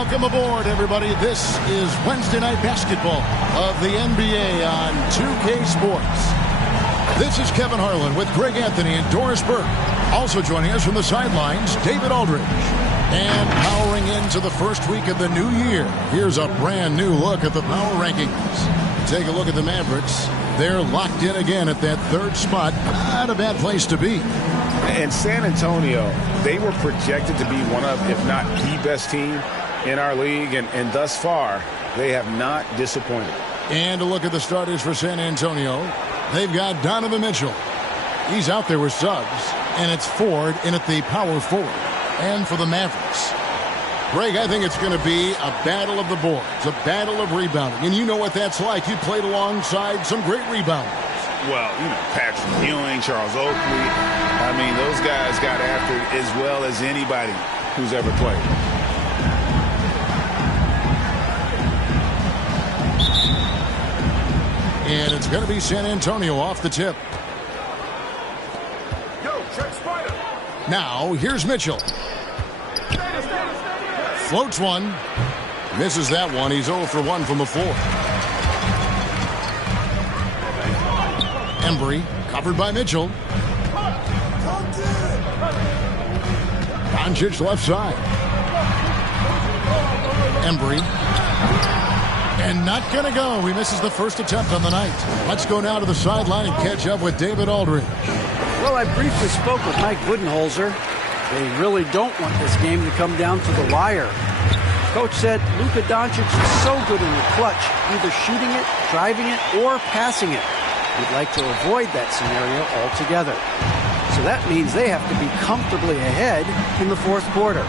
Welcome aboard, everybody. This is Wednesday Night Basketball of the NBA on 2K Sports. This is Kevin Harlan with Greg Anthony and Doris Burke. Also joining us from the sidelines, David Aldridge. And powering into the first week of the new year, here's a brand new look at the power rankings. Take a look at the Mavericks. They're locked in again at that third spot. Not a bad place to be. And San Antonio, they were projected to be one of, if not the best team in our league, and thus far, they have not disappointed. And a look at the starters for San Antonio. They've got Donovan Mitchell. He's out there with Suggs, and it's Ford in at the power forward. And for the Mavericks, Greg, I think it's going to be a battle of the boards, a battle of rebounding. And you know what that's like. You played alongside some great rebounders. Well, you know, Patrick Ewing, Charles Oakley. I mean, those guys got after it as well as anybody who's ever played. And it's going to be San Antonio off the tip. Yo, check Spider. Now, here's Mitchell. Floats one. Misses that one. He's 0 for 1 from the floor. Embry, covered by Mitchell. Doncic left side. Embry. And not going to go. He misses the first attempt on the night. Let's go now to the sideline and catch up with David Aldridge. Well, I briefly spoke with Mike Budenholzer. They really don't want this game to come down to the wire. Coach said Luka Doncic is so good in the clutch, either shooting it, driving it, or passing it. We'd like to avoid that scenario altogether. So that means they have to be comfortably ahead in the fourth quarter.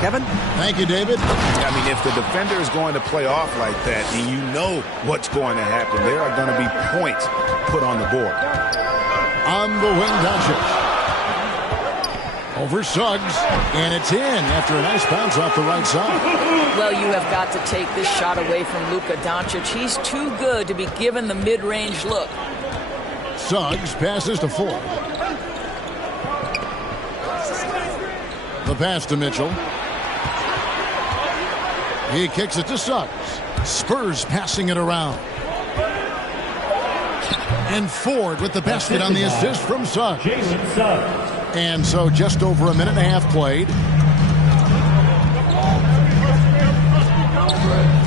Kevin? Thank you, David. I mean, if the defender is going to play off like that, and you know what's going to happen, there are going to be points put on the board. On the wing, Doncic. Over Suggs, and it's in after a nice bounce off the right side. Well, you have got to take this shot away from Luka Doncic. He's too good to be given the mid-range look. Suggs passes to Ford. The pass to Mitchell. He kicks it to Suggs. Spurs passing it around. And Ford with the basket on the assist from Suggs. And so just over a minute and a half played.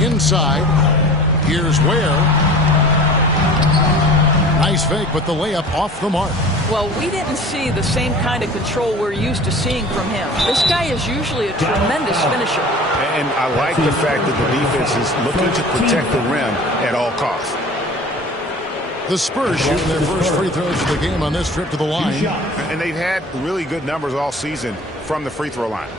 Inside. Here's Ware. Nice fake, but the layup off the mark. Well, we didn't see the same kind of control we're used to seeing from him. This guy is usually a tremendous finisher. And I like the fact that the defense is looking to protect the rim at all costs. The Spurs shooting their first free throws of the game on this trip to the line. And they've had really good numbers all season from the free throw line.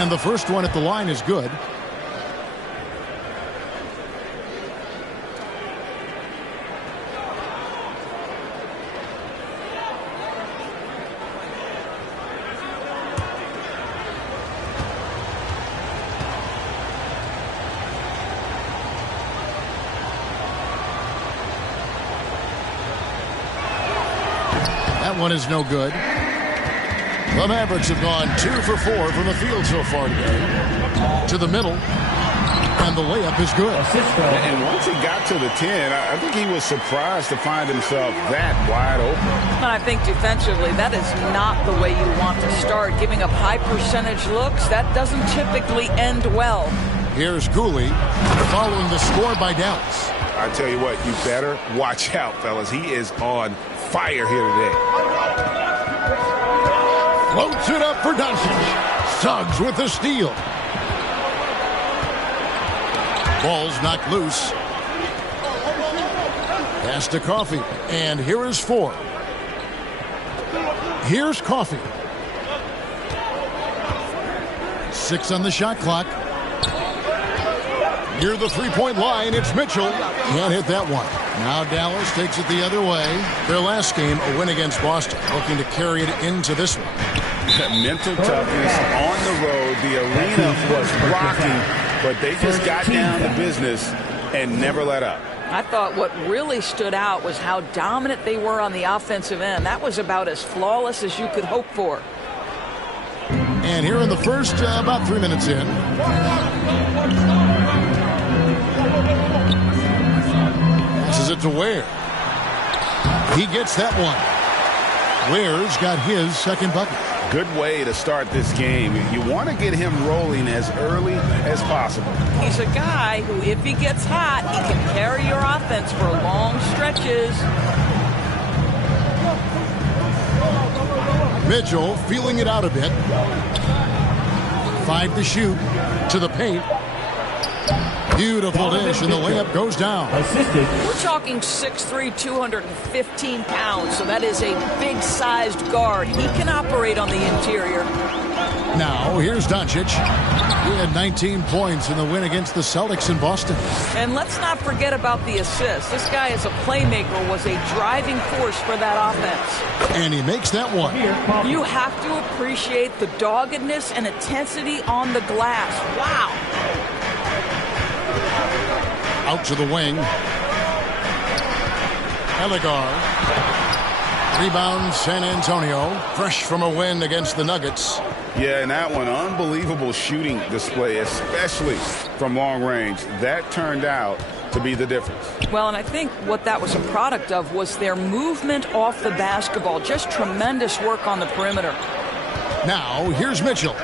And the first one at the line is good. That one is no good. The Mavericks have gone 2 for 4 from the field so far today. To the middle. And the layup is good. And once he got to the 10, I think he was surprised to find himself that wide open. And I think defensively, that is not the way you want to start. Giving up high percentage looks, that doesn't typically end well. Here's Cooley following the score by Dallas. I tell you what, you better watch out, fellas. He is on fire here today. Floats it up for Doncic. Suggs with the steal. Ball's knocked loose. Pass to Coffey. And here is Ford. Here's Coffey. 6 on the shot clock. Near the three-point line, it's Mitchell. Can't hit that one. Now Dallas takes it the other way. Their last game, a win against Boston, looking to carry it into this one. Mental toughness on the road. The arena was rocking, but they just got down to business and never let up. I thought what really stood out was how dominant they were on the offensive end. That was about as flawless as you could hope for. And here in the first, about 3 minutes in. Passes it to Ware. He gets that one. Ware's got his second bucket. Good way to start this game. You want to get him rolling as early as possible. He's a guy who, if he gets hot, he can carry your offense for long stretches. Mitchell feeling it out a bit. 5 to shoot. To the paint. Beautiful dish, and the layup goes down. We're talking 6'3", 215 pounds, so that is a big-sized guard. He can operate on the interior. Now, here's Doncic. He had 19 points in the win against the Celtics in Boston. And let's not forget about the assist. This guy as a playmaker was a driving force for that offense. And he makes that one. You have to appreciate the doggedness and intensity on the glass. Wow. Out to the wing. Ellegar. Rebound San Antonio. Fresh from a win against the Nuggets. Yeah, and that one, unbelievable shooting display, especially from long range. That turned out to be the difference. Well, and I think what that was a product of was their movement off the basketball. Just tremendous work on the perimeter. Now, here's Mitchell.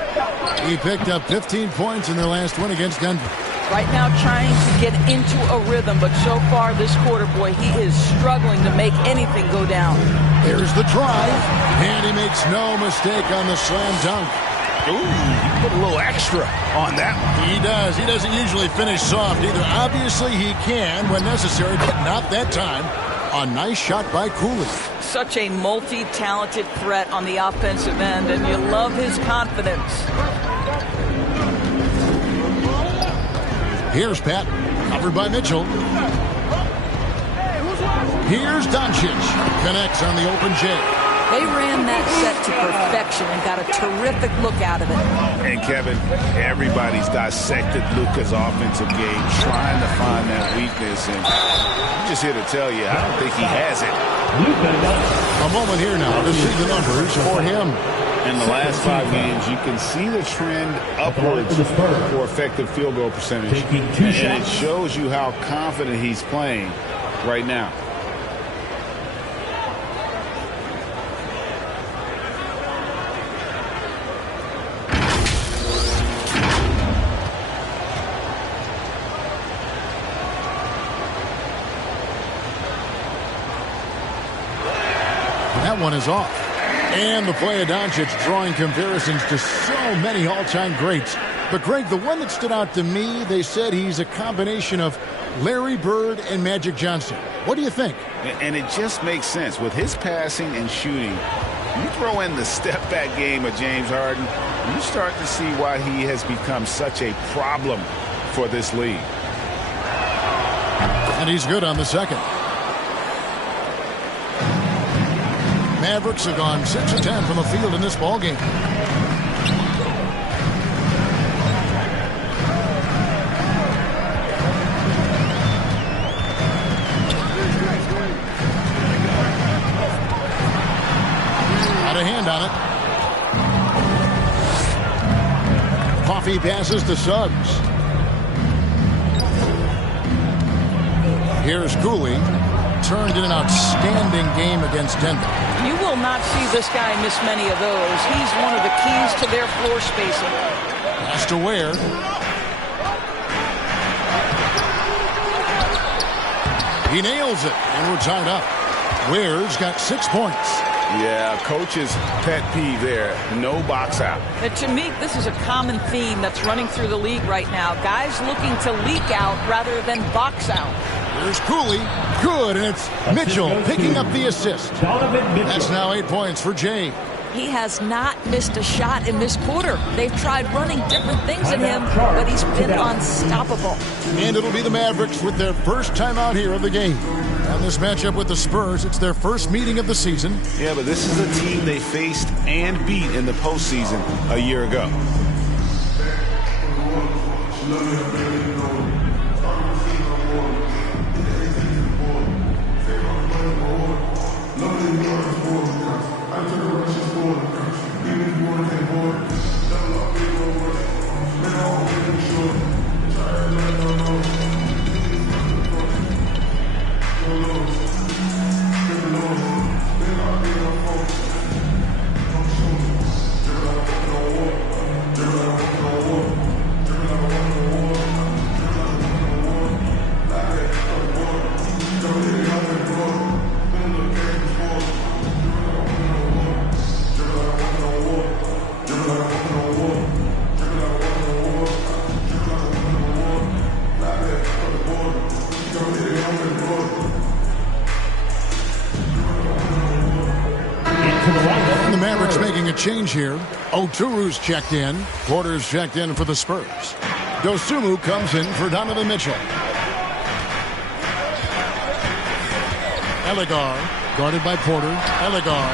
He picked up 15 points in their last win against Denver. Right now trying to get into a rhythm, but so far this quarter, boy, he is struggling to make anything go down. Here's the drive, and he makes no mistake on the slam dunk. Ooh, he put a little extra on that one. He does. He doesn't usually finish soft either. Obviously, he can when necessary, but not that time. A nice shot by Cooley. Such a multi-talented threat on the offensive end, and you love his confidence. Here's Pat, covered by Mitchell. Here's Doncic, connects on the open J. They ran that set to perfection and got a terrific look out of it. And Kevin, everybody's dissected Luka's offensive game, trying to find that weakness, and I'm just here to tell you, I don't think he has it. A moment here now to see the numbers for him. In the last 5 games, you can see the trend upwards for effective field goal percentage. And it shows you how confident he's playing right now. That one is off. And the play of Doncic drawing comparisons to so many all-time greats. But, Greg, the one that stood out to me, they said he's a combination of Larry Bird and Magic Johnson. What do you think? And it just makes sense. With his passing and shooting, you throw in the step-back game of James Harden, you start to see why he has become such a problem for this league. And he's good on the second. Mavericks have gone 6 of 10 from the field in this ballgame. Got a hand on it. Coffee passes to Suggs. Here's Cooley. Turned in an outstanding game against Denver. You will not see this guy miss many of those. He's one of the keys to their floor spacing. Pass to Ware. He nails it, and we're tied up. Ware's got 6 points. Yeah, coach's pet peeve there. No box out. And to me, this is a common theme that's running through the league right now. Guys looking to leak out rather than box out. Here's Cooley. Good, and it's Mitchell picking up the assist. That's now 8 points for Jay. He has not missed a shot in this quarter. They've tried running different things at him, but he's been unstoppable. And it'll be the Mavericks with their first time out here of the game. And this matchup with the Spurs, it's their first meeting of the season. Yeah, but this is a team they faced and beat in the postseason a year ago. The Mavericks making a change here. Oturu's checked in. Porter's checked in for the Spurs. Dosunmu comes in for Donovan Mitchell. Elegar guarded by Porter. Elegar,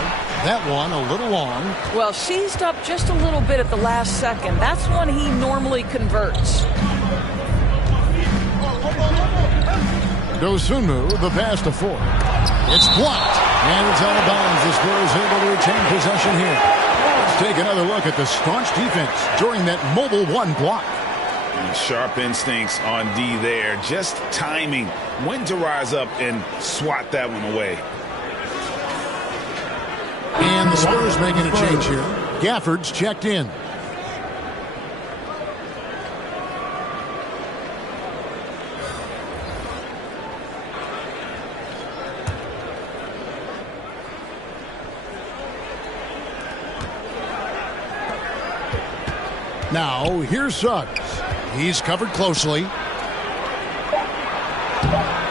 that one a little long. Well, seized up just a little bit at the last second. That's when he normally converts. Dosunmu, the pass to Ford. It's blocked. And it's out of bounds. The Spurs able to retain possession here. Let's take another look at the staunch defense during that mobile one block. And sharp instincts on D there. Just timing when to rise up and swat that one away. And the Spurs making a change here. Gafford's checked in. Now, here's Suggs. He's covered closely.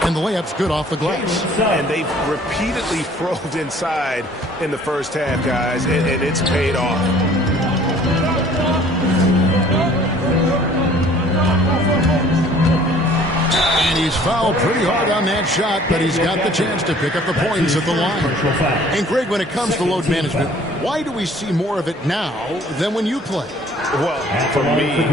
And the layup's good off the glass. And they've repeatedly probed inside in the first half, guys, and it's paid off. And he's fouled pretty hard on that shot, but he's got the chance to pick up the points at the line. And, Greg, when it comes to load management, why do we see more of it now than when you play? Well, for me,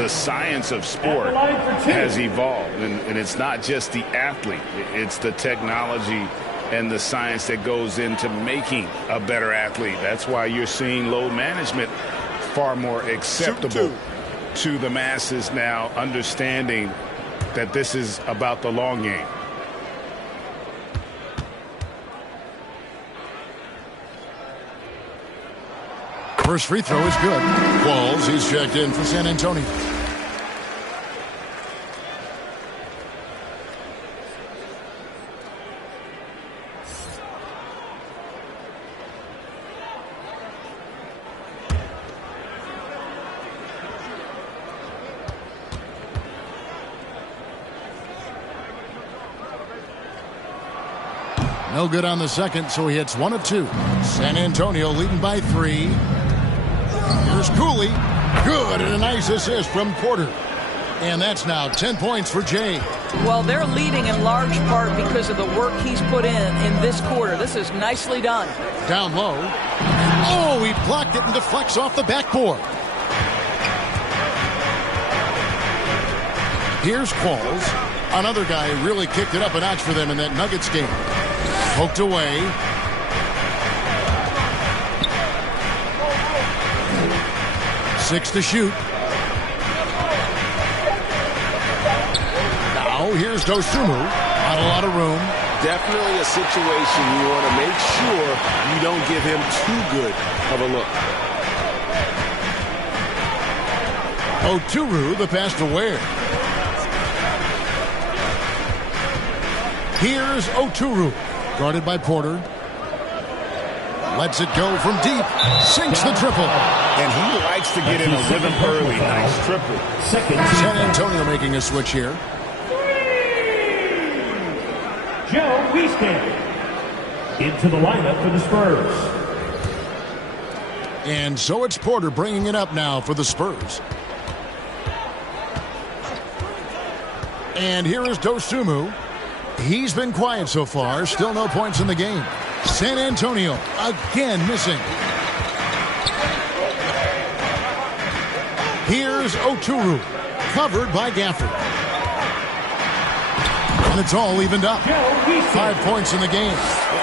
the science of sport has evolved, and it's not just the athlete. It's the technology and the science that goes into making a better athlete. That's why you're seeing load management far more acceptable to the masses now, understanding that this is about the long game. First free throw is good. Walls, he's checked in for San Antonio. No good on the second, so he hits 1 of 2. San Antonio leading by 3. Here's Cooley. Good, and a nice assist from Porter. And that's now 10 points for Jay. Well, they're leading in large part because of the work he's put in this quarter. This is nicely done. Down low. Oh, he blocked it and deflects off the backboard. Here's Qualls. Another guy who really kicked it up a notch for them in that Nuggets game. Poked away. Six to shoot. Now here's Dosunmu. Not a lot of room. Definitely a situation you want to make sure you don't give him too good of a look. Oturu, the pass to Ware. Here's Oturu. Guarded by Porter. Lets it go from deep. Sinks the triple. And he likes to get in a rhythm early. Nice triple. San Antonio making a switch here. Joe Wieskamp into the lineup for the Spurs. And so it's Porter bringing it up now for the Spurs. And here is Dosunmu. He's been quiet so far. Still no points in the game. San Antonio again missing. Here's Oturu. Covered by Gafford. And it's all evened up. 5 points in the game.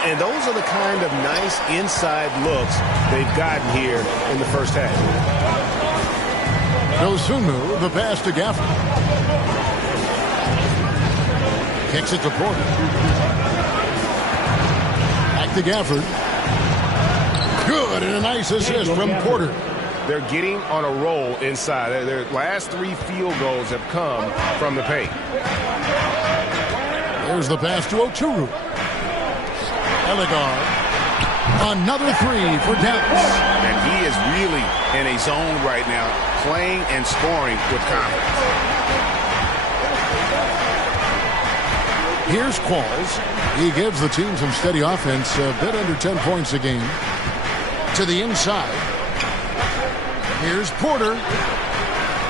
And those are the kind of nice inside looks they've gotten here in the first half. Dosunmu, the pass to Gafford. Kicks it to Porter. Back to Gafford. Good, and a nice assist from Porter. They're getting on a roll inside. Their last 3 field goals have come from the paint. There's the pass to Oturu. Ellegaard. Another 3 for Dallas. And he is really in a zone right now, playing and scoring with confidence. Here's Qualls. He gives the team some steady offense, a bit under 10 points a game. To the inside. Here's Porter.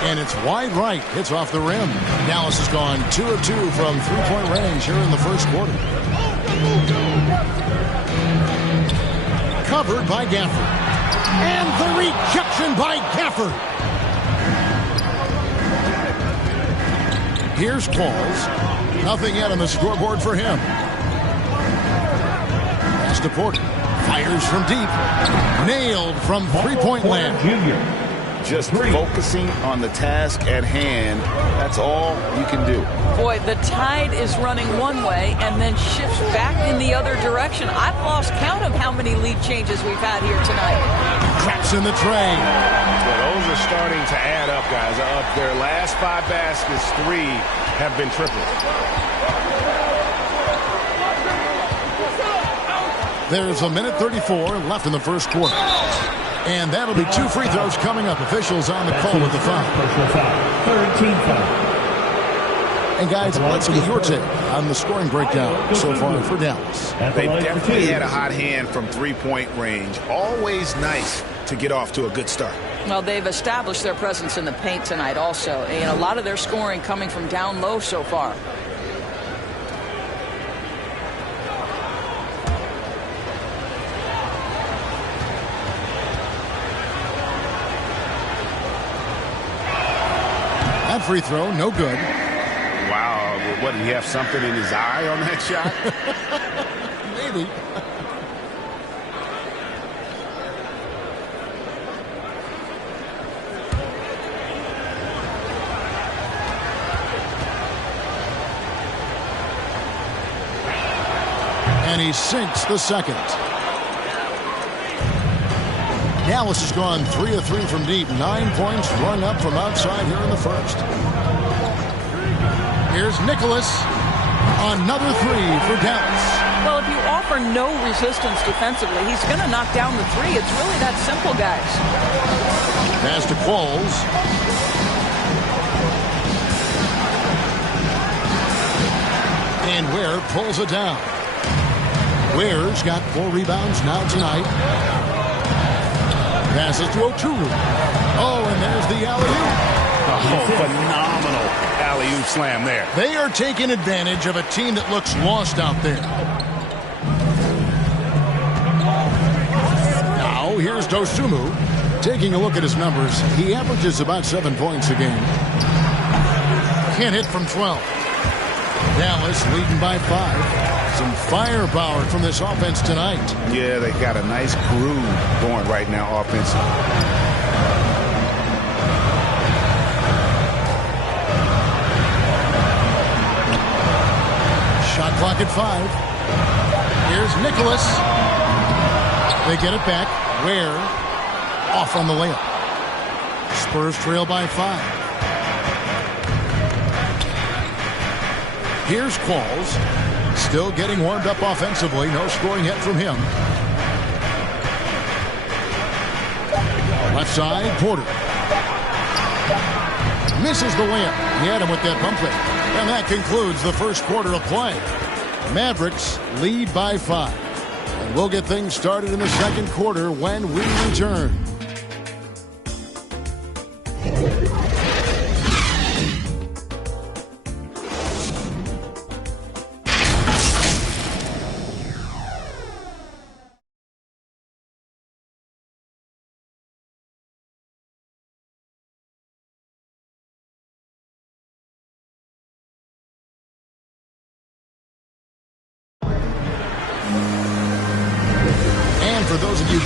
And it's wide right. Hits off the rim. Dallas has gone 2 of 2 from three-point range here in the first quarter. Covered by Gafford. And the rejection by Gafford. Here's Qualls. Nothing yet on the scoreboard for him. Pass to Porter. Fires from deep. Nailed from three-point land. Just focusing on the task at hand. That's all you can do. Boy, the tide is running one way and then shifts back in the other direction. I've lost count of how many lead changes we've had here tonight. Traps in the tray. Well, those are starting to add up, guys. Of their last 5 baskets, 3 have been tripled. There's a minute 34 left in the first quarter. And that'll be 2 free throws coming up. Officials on the call with the foul. And guys, let's get your take on the scoring breakdown so far for Dallas. They've definitely had a hot hand from three-point range. Always nice to get off to a good start. Well, they've established their presence in the paint tonight also. And a lot of their scoring coming from down low so far. That free throw, no good. Wow, what, did he have something in his eye on that shot? Maybe. And he sinks the second. Dallas has gone 3 of 3 from deep. 9 points rung up from outside here in the first. Here's Nicholas. Another 3 for Dallas. Well, if you offer no resistance defensively, he's going to knock down the 3. It's really that simple, guys. Pass to Qualls. And Ware pulls it down. Ware's got 4 rebounds now tonight. Passes to Oturu. Oh, and there's the alley-oop. Oh, phenomenal alley-oop slam there. They are taking advantage of a team that looks lost out there. Now, here's Dosunmu. Taking a look at his numbers, he averages about 7 points a game. Can't hit from 12. Dallas leading by 5. Some firepower from this offense tonight. Yeah, they got a nice groove going right now offensively. Shot clock at 5. Here's Nicholas. They get it back. Ware off on the layup. Spurs trail by 5. Here's Qualls. Still getting warmed up offensively. No scoring yet from him. Left side, Porter. Misses the layup. He had him with that pump fake. And that concludes the first quarter of play. Mavericks lead by 5. And we'll get things started in the second quarter when we return.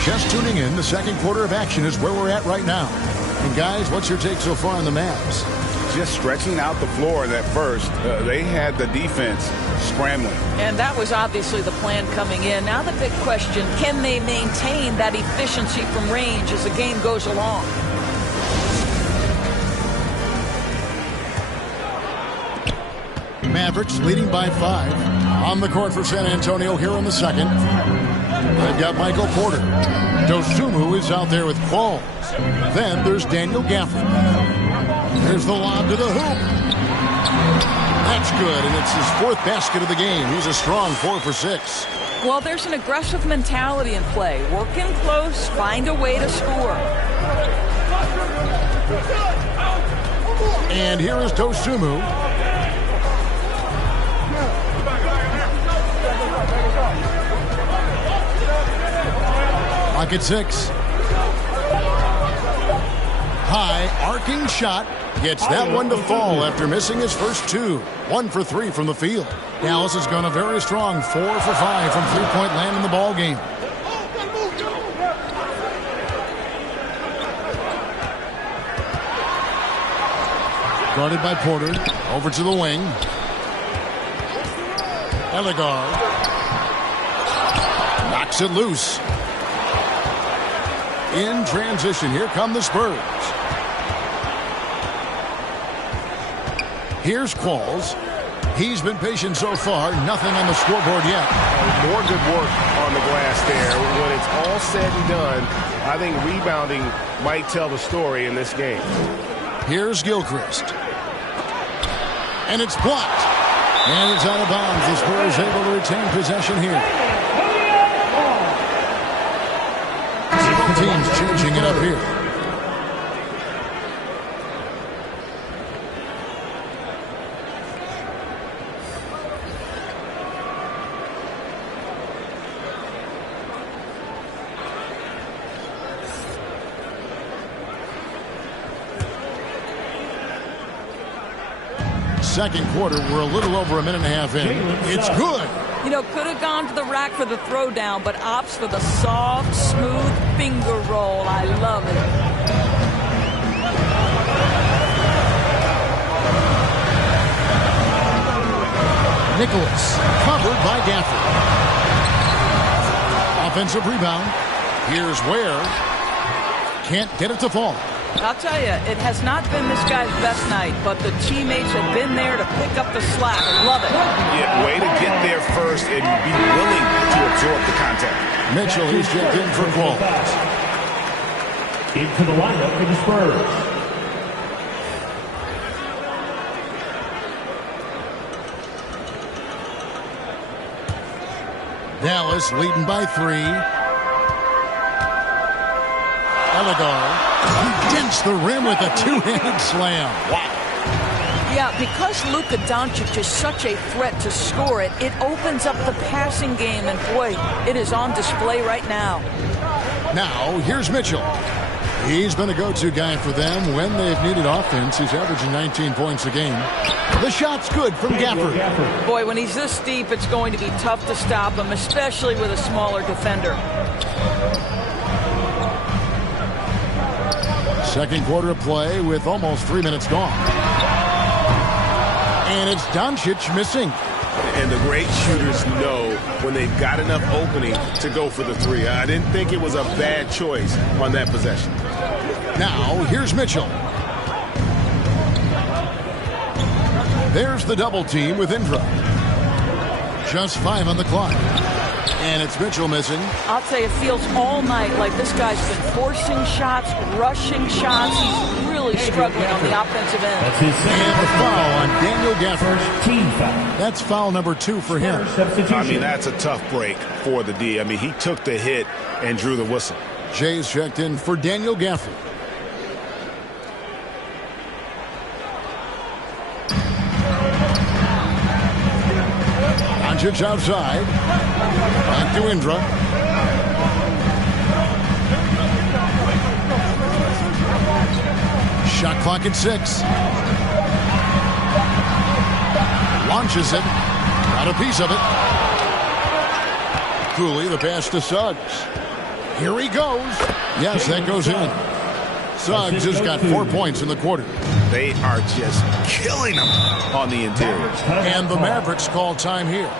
just tuning in, the second quarter of action is where we're at right now. And guys, what's your take so far on the Mavs? Just stretching out the floor at first. They had the defense scrambling. And that was obviously the plan coming in. Now the big question, can they maintain that efficiency from range as the game goes along? Mavericks leading by 5. On the court for San Antonio here in the second. They've got Michael Porter. Dosunmu is out there with Qualls. Then there's Daniel Gafford. There's the lob to the hoop. That's good, and it's his 4th basket of the game. He's a strong 4 for 6. Well, there's an aggressive mentality in play. Working close, find a way to score. And here is Dosunmu. Pocket 6. High arcing shot. Gets that one to fall after missing his first 2. 1 for 3 from the field. Dallas has gone a very strong 4 for 5 from three-point land in the ball game. Guarded by Porter. Over to the wing. Ellegar knocks it loose. In transition, here come the Spurs. Here's Qualls. He's been patient so far. Nothing on the scoreboard yet. More good work on the glass there. When it's all said and done, I think rebounding might tell the story in this game. Here's Gilchrist. And it's blocked. And it's out of bounds. The Spurs able to retain possession here. Teams changing it up here. Second quarter, we're a little over a minute and a half in. It's good. You know, could have gone to the rack for the throwdown, but opts for the soft, smooth finger roll. I love it. Nicholas, covered by Gafford. Offensive rebound. Here's Ware. Can't get it to fall. I'll tell you, it has not been this guy's best night, but the teammates have been there to pick up the slack. Love it. Yeah, way to get there first and be willing to absorb the contact. Mitchell, he's checked in for Qualls. Into the lineup for the Spurs. Dallas leading by 3. Ellegar against the rim with a 2-handed slam. Wow. Yeah, because Luka Doncic is such a threat to score it, it opens up the passing game, and boy, it is on display right now. Now, here's Mitchell. He's been a go-to guy for them when they've needed offense. He's averaging 19 points a game. The shot's good from Gafford. Boy, when he's this deep, it's going to be tough to stop him, especially with a smaller defender. Second quarter of play with almost 3 minutes gone. And it's Doncic missing. And the great shooters know when they've got enough opening to go for the 3. I didn't think it was a bad choice on that possession. Now, here's Mitchell. There's the double team with Indra. Just 5 on the clock. And it's Mitchell missing. I'll tell you, it feels all night like this guy's been forcing shots, rushing shots. He's really struggling on the offensive end. That's his And a foul on Daniel Gafford. Team foul. That's foul number 2 for him. I mean, that's a tough break for the D. I mean, he took the hit and drew the whistle. Jay's checked in for Daniel Gafford. Doncic outside. Back to Indra. Shot clock at 6. Launches it. Got a piece of it. Cooley, the pass to Suggs. Here he goes. Yes, that goes in. Suggs has got 4 points in the quarter. They are just killing them on the interior. And the Mavericks call time here.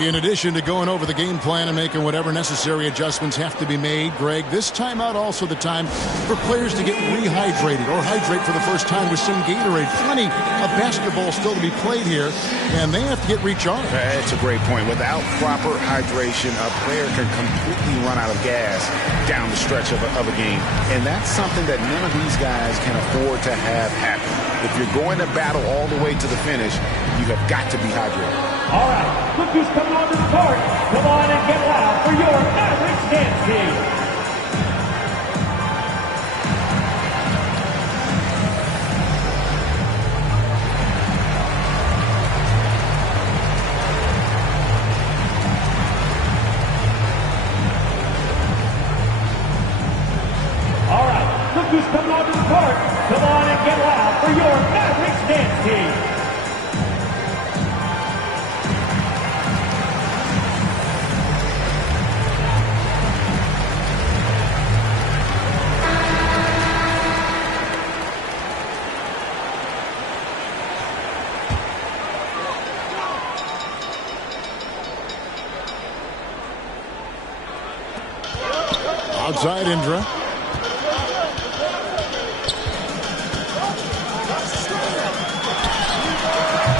In addition to going over the game plan and making whatever necessary adjustments have to be made, Greg, this timeout also the time for players to get rehydrated or hydrate for the first time with some Gatorade. Plenty of basketball still to be played here, and they have to get recharged. That's a great point. Without proper hydration, a player can completely run out of gas down the stretch of a game. And that's something that none of these guys can afford to have happen. If you're going to battle all the way to the finish, you have got to be hydrated. All right, look who's coming onto the court. Come on and get loud for your Mavericks dance team. All right, look who's coming onto the court. Come on and get loud for your Mavericks dance team. Outside Indra.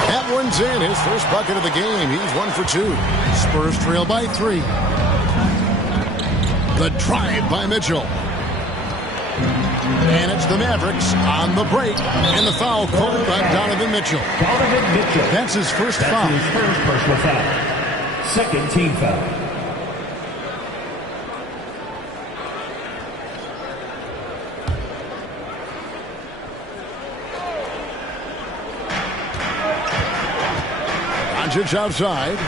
That one's in. His first bucket of the game. He's 1 for 2. Spurs trail by 3. The drive by Mitchell. And it's the Mavericks on the break. And the foul called by Donovan Mitchell. Donovan Mitchell. That's his first foul. His first personal foul. Second team foul. Doncic outside.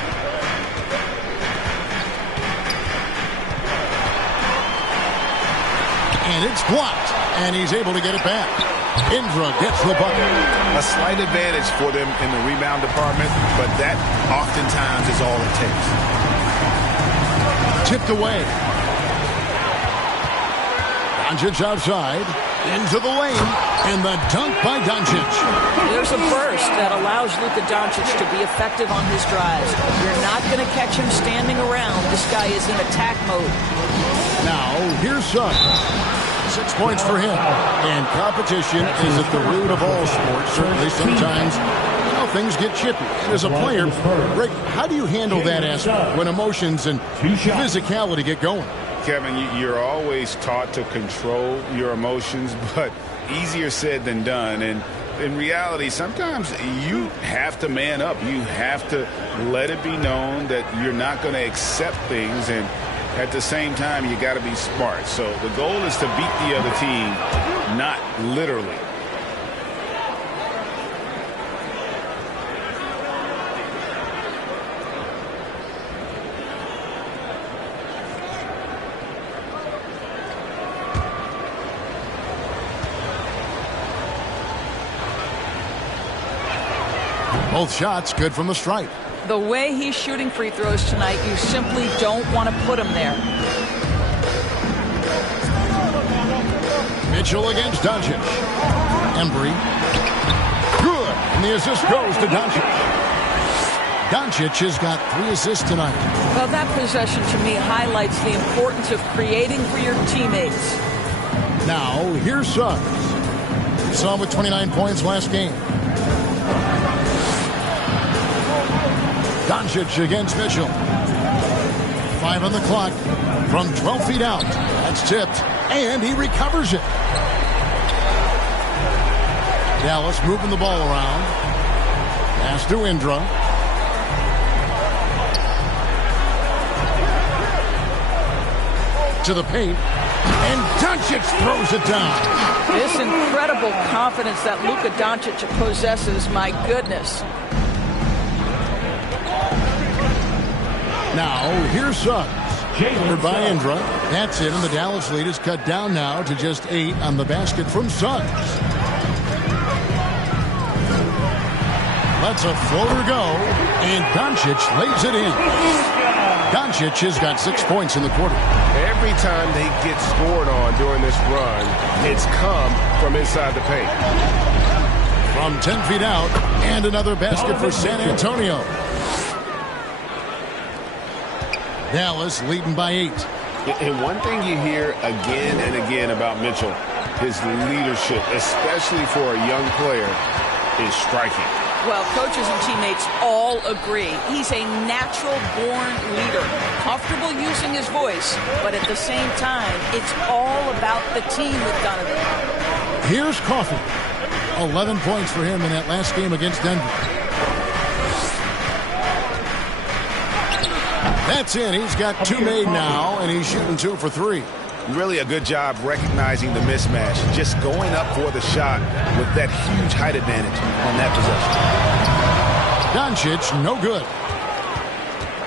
And it's blocked. And he's able to get it back. Indra gets the bucket. A slight advantage for them in the rebound department, but that oftentimes is all it takes. Tipped away. Doncic outside. Into the lane. And the dunk by Doncic. There's a burst that allows Luka Doncic to be effective on his drives. You're not going to catch him standing around. This guy is in attack mode. Now, here's Suggs. 6 points for him. And competition is at the root of all sports. Certainly sometimes, things get chippy. As a player, Rick, how do you handle that aspect when emotions and physicality get going? Kevin, you're always taught to control your emotions, but easier said than done. And in reality, sometimes you have to man up. You have to let it be known that you're not going to accept things. And at the same time, you got to be smart. So the goal is to beat the other team, not literally. Both shots good from the stripe. The way he's shooting free throws tonight, you simply don't want to put him there. Mitchell against Doncic. Embry. Good. And the assist goes to Doncic. Doncic has got 3 assists tonight. Well, that possession to me highlights the importance of creating for your teammates. Now, here's Suggs. We saw him with 29 points last game. Doncic against Mitchell. 5 on the clock from 12 feet out. That's tipped, and he recovers it. Dallas moving the ball around. Pass to Indra. To the paint, and Doncic throws it down. This incredible confidence that Luka Doncic possesses, my goodness. Now, here's Suggs. Covered by Indra. That's it, and the Dallas lead is cut down now to just 8 on the basket from Suggs. lets a floater go, and Doncic lays it in. Doncic has got 6 points in the quarter. Every time they get scored on during this run, it's come from inside the paint. From 10 feet out, and another basket for San Antonio. Dallas leading by 8. And one thing you hear again and again about Mitchell, his leadership, especially for a young player, is striking. Well, coaches and teammates all agree. He's a natural-born leader, comfortable using his voice, but at the same time, it's all about the team with Donovan. Here's Coffey. 11 points for him in that last game against Denver. That's in. He's got 2 made now, and he's shooting 2 for 3. Really a good job recognizing the mismatch, just going up for the shot with that huge height advantage on that possession. Doncic, no good.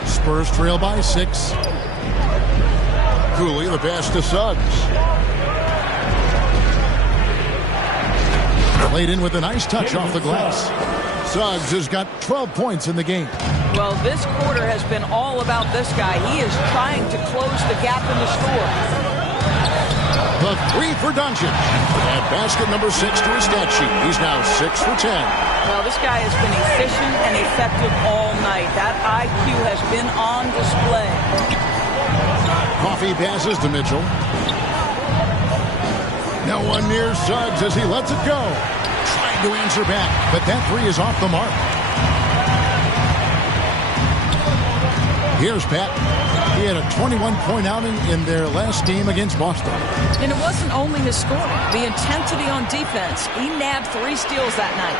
Spurs trail by 6. Cooley, the pass to Suggs. Played in with a nice touch off the glass. Suggs has got 12 points in the game. Well, this quarter has been all about this guy. He is trying to close the gap in the score. The 3 for Doncic. And basket number 6 to his stat sheet. He's now 6 for 10. Well, this guy has been efficient and effective all night. That IQ has been on display. Coffey passes to Mitchell. Now one near Suggs as he lets it go. Trying to answer back, but that 3 is off the mark. Here's Pat. He had a 21-point outing in their last game against Boston. And it wasn't only his scoring, the intensity on defense. He nabbed 3 steals that night.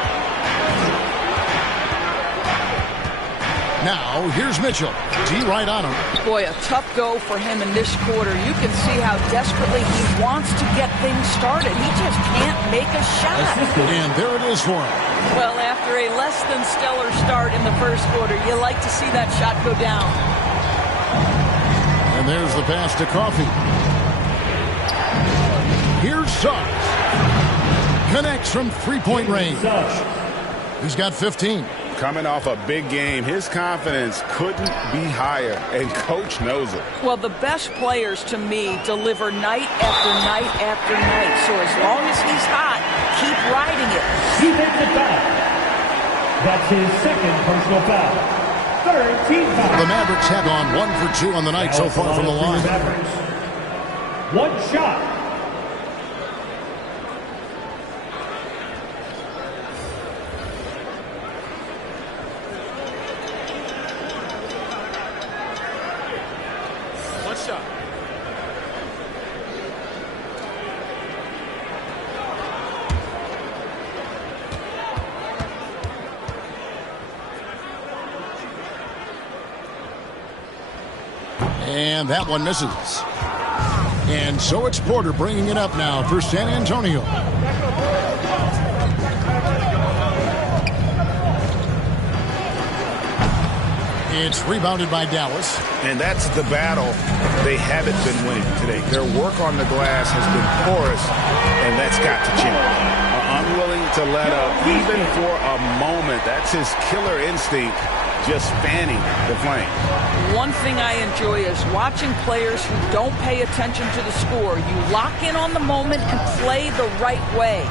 Now, here's Mitchell. D right on him. Boy, a tough go for him in this quarter. You can see how desperately he wants to get things started. He just can't make a shot. And there it is for him. Well, after a less than stellar start in the first quarter, you like to see that shot go down. And there's the pass to Coffey. Here's Suggs. Connects from 3-point range. He's got 15. Coming off a big game, his confidence couldn't be higher, and coach knows it. Well, the best players, to me, deliver night after night after night. So as long as he's hot, keep riding it. Defensive foul. That's his second personal foul. Third team foul. The Mavericks have gone 1 for 2 on the night so far from the line. One shot. And that one misses. And so it's Porter bringing it up now for San Antonio. It's rebounded by Dallas. And that's the battle they haven't been winning today. Their work on the glass has been porous, and that's got to change. Unwilling to let up even for a moment. That's his killer instinct, just fanning the flame. One thing I enjoy is watching players who don't pay attention to the score. You lock in on the moment and play the right way.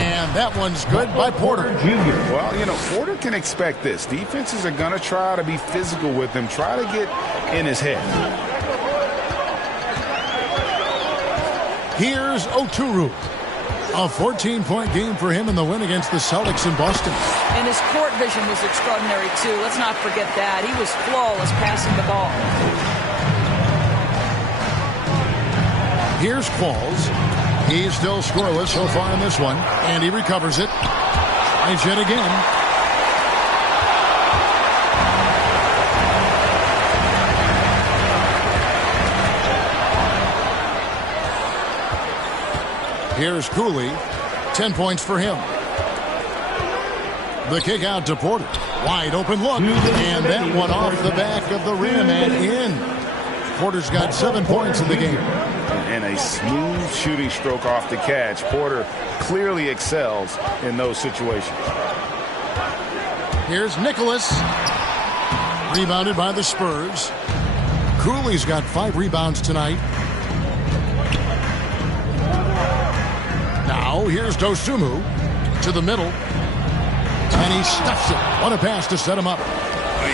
And that one's good by Porter. Well, you know, Porter can expect this. Defenses are going to try to be physical with him, try to get in his head. Here's Oturu. A 14-point game for him in the win against the Celtics in Boston. And his court vision was extraordinary, too. Let's not forget that. He was flawless passing the ball. Here's Qualls. He's still scoreless so far in this one. And he recovers it. Tries it again. Here's Cooley. 10 points for him. The kick out to Porter. Wide open look. And that one off the back of the rim and in. Porter's got 7 points in the game. And a smooth shooting stroke off the catch. Porter clearly excels in those situations. Here's Nicholas. Rebounded by the Spurs. Cooley's got 5 rebounds tonight. Now here's Dosunmu to the middle. And he stuffs it. What a pass to set him up.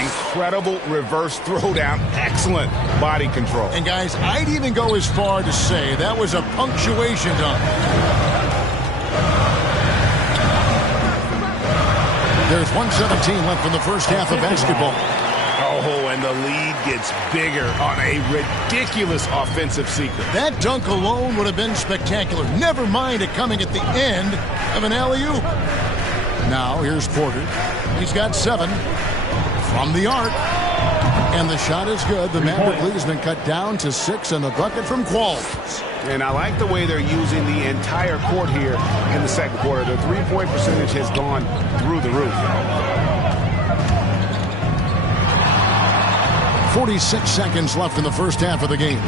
Incredible reverse throwdown. Excellent body control. And guys, I'd even go as far to say that was a punctuation dunk. There's 1:17 left in the first half of basketball. Oh, and the lead gets bigger on a ridiculous offensive sequence. That dunk alone would have been spectacular. Never mind it coming at the end of an alley-oop. Now, here's Porter. He's got 7 from the arc. And the shot is good. The Maverick lead has been cut down to 6, and the bucket from Qualls. And I like the way they're using the entire court here in the second quarter. The three-point percentage has gone through the roof. 46 seconds left in the first half of the game.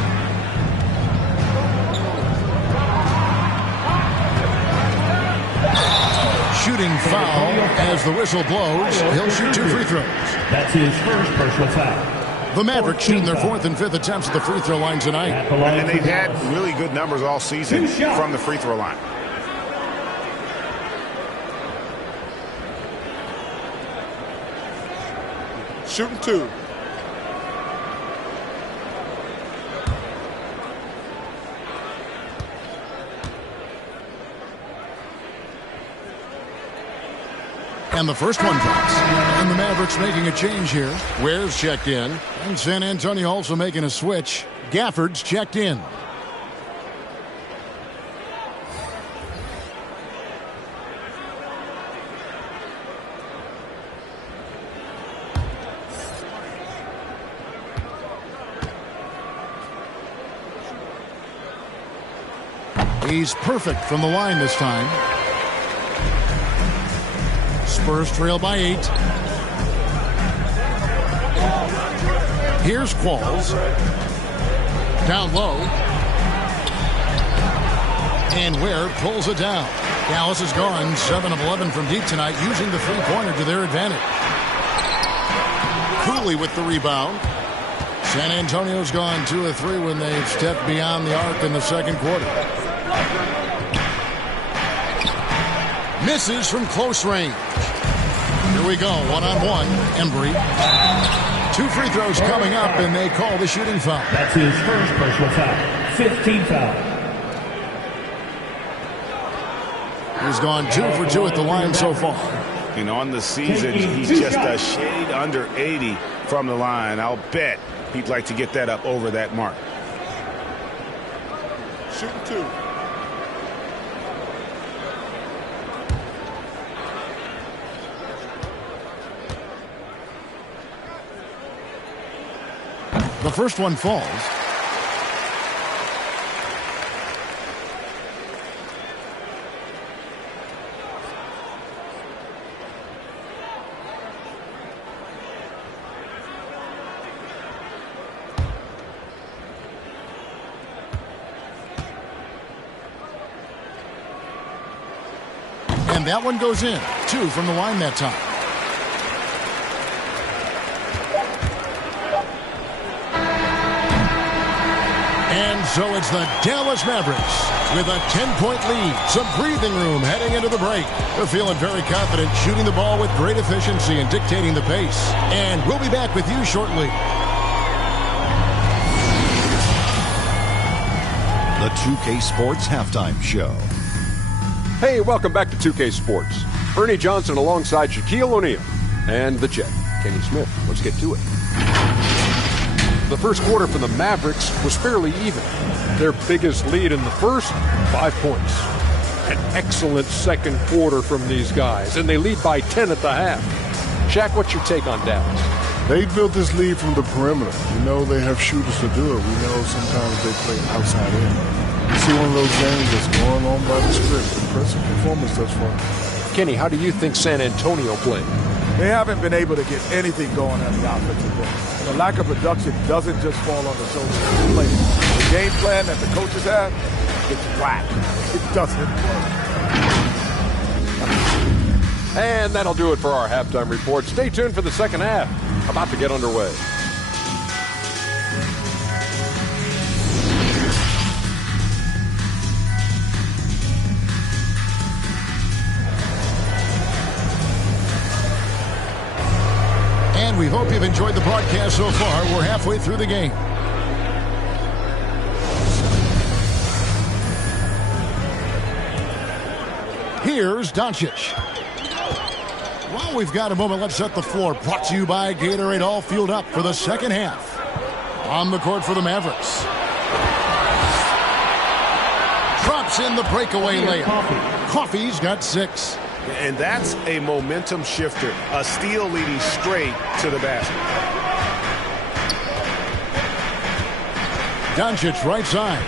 Shooting foul as the whistle blows. He'll shoot 2 free throws. That's his first personal foul. The Mavericks shooting their 4th and 5th attempts at the free throw line tonight. And they've had really good numbers all season from the free throw line. Shooting 2. And the first one drops. And the Mavericks making a change here. Ware's checked in. And San Antonio also making a switch. Gafford's checked in. He's perfect from the line this time. Spurs trail by 8. Here's Qualls. Down low. And Ware pulls it down. Dallas has gone 7 of 11 from deep tonight, using the three-pointer to their advantage. Cooley with the rebound. San Antonio's gone 2 of 3 when they've stepped beyond the arc in the second quarter. Misses from close range. Here we go, one-on-one. Embry. 2 free throws coming up, and they call the shooting foul. That's his first personal foul. 15th foul. He's gone 2 for 2 at the line so far. And on the season, he's just a shade under 80 from the line. I'll bet he'd like to get that up over that mark. Shooting 2. The first one falls. And that one goes in. 2 from the line that time. And so it's the Dallas Mavericks with a 10-point lead. Some breathing room heading into the break. They're feeling very confident, shooting the ball with great efficiency and dictating the pace. And we'll be back with you shortly. The 2K Sports Halftime Show. Hey, welcome back to 2K Sports. Ernie Johnson alongside Shaquille O'Neal and the Jet, Kenny Smith. Let's get to it. The first quarter for the Mavericks was fairly even. Their biggest lead in the first, 5 points. An excellent second quarter from these guys, and they lead by 10 at the half. Shaq, what's your take on Dallas? They built this lead from the perimeter. You know they have shooters to do it. We know sometimes they play outside in. You see one of those games that's going on by the script. Impressive performance thus far. Kenny, how do you think San Antonio played? They haven't been able to get anything going on the offensive end. The lack of production doesn't just fall on the shoulders of the players. The game plan that the coaches have, it's whack. It doesn't work. And that'll do it for our halftime report. Stay tuned for the second half. About to get underway. And we hope you've enjoyed the broadcast so far. We're halfway through the game. Here's Doncic. Well, we've got a moment. Let's set the floor. Brought to you by Gatorade, all fueled up for the second half. On the court for the Mavericks. Drops in the breakaway layup. Coffey's got 6. And that's a momentum shifter. A steal leading straight to the basket. Doncic right side.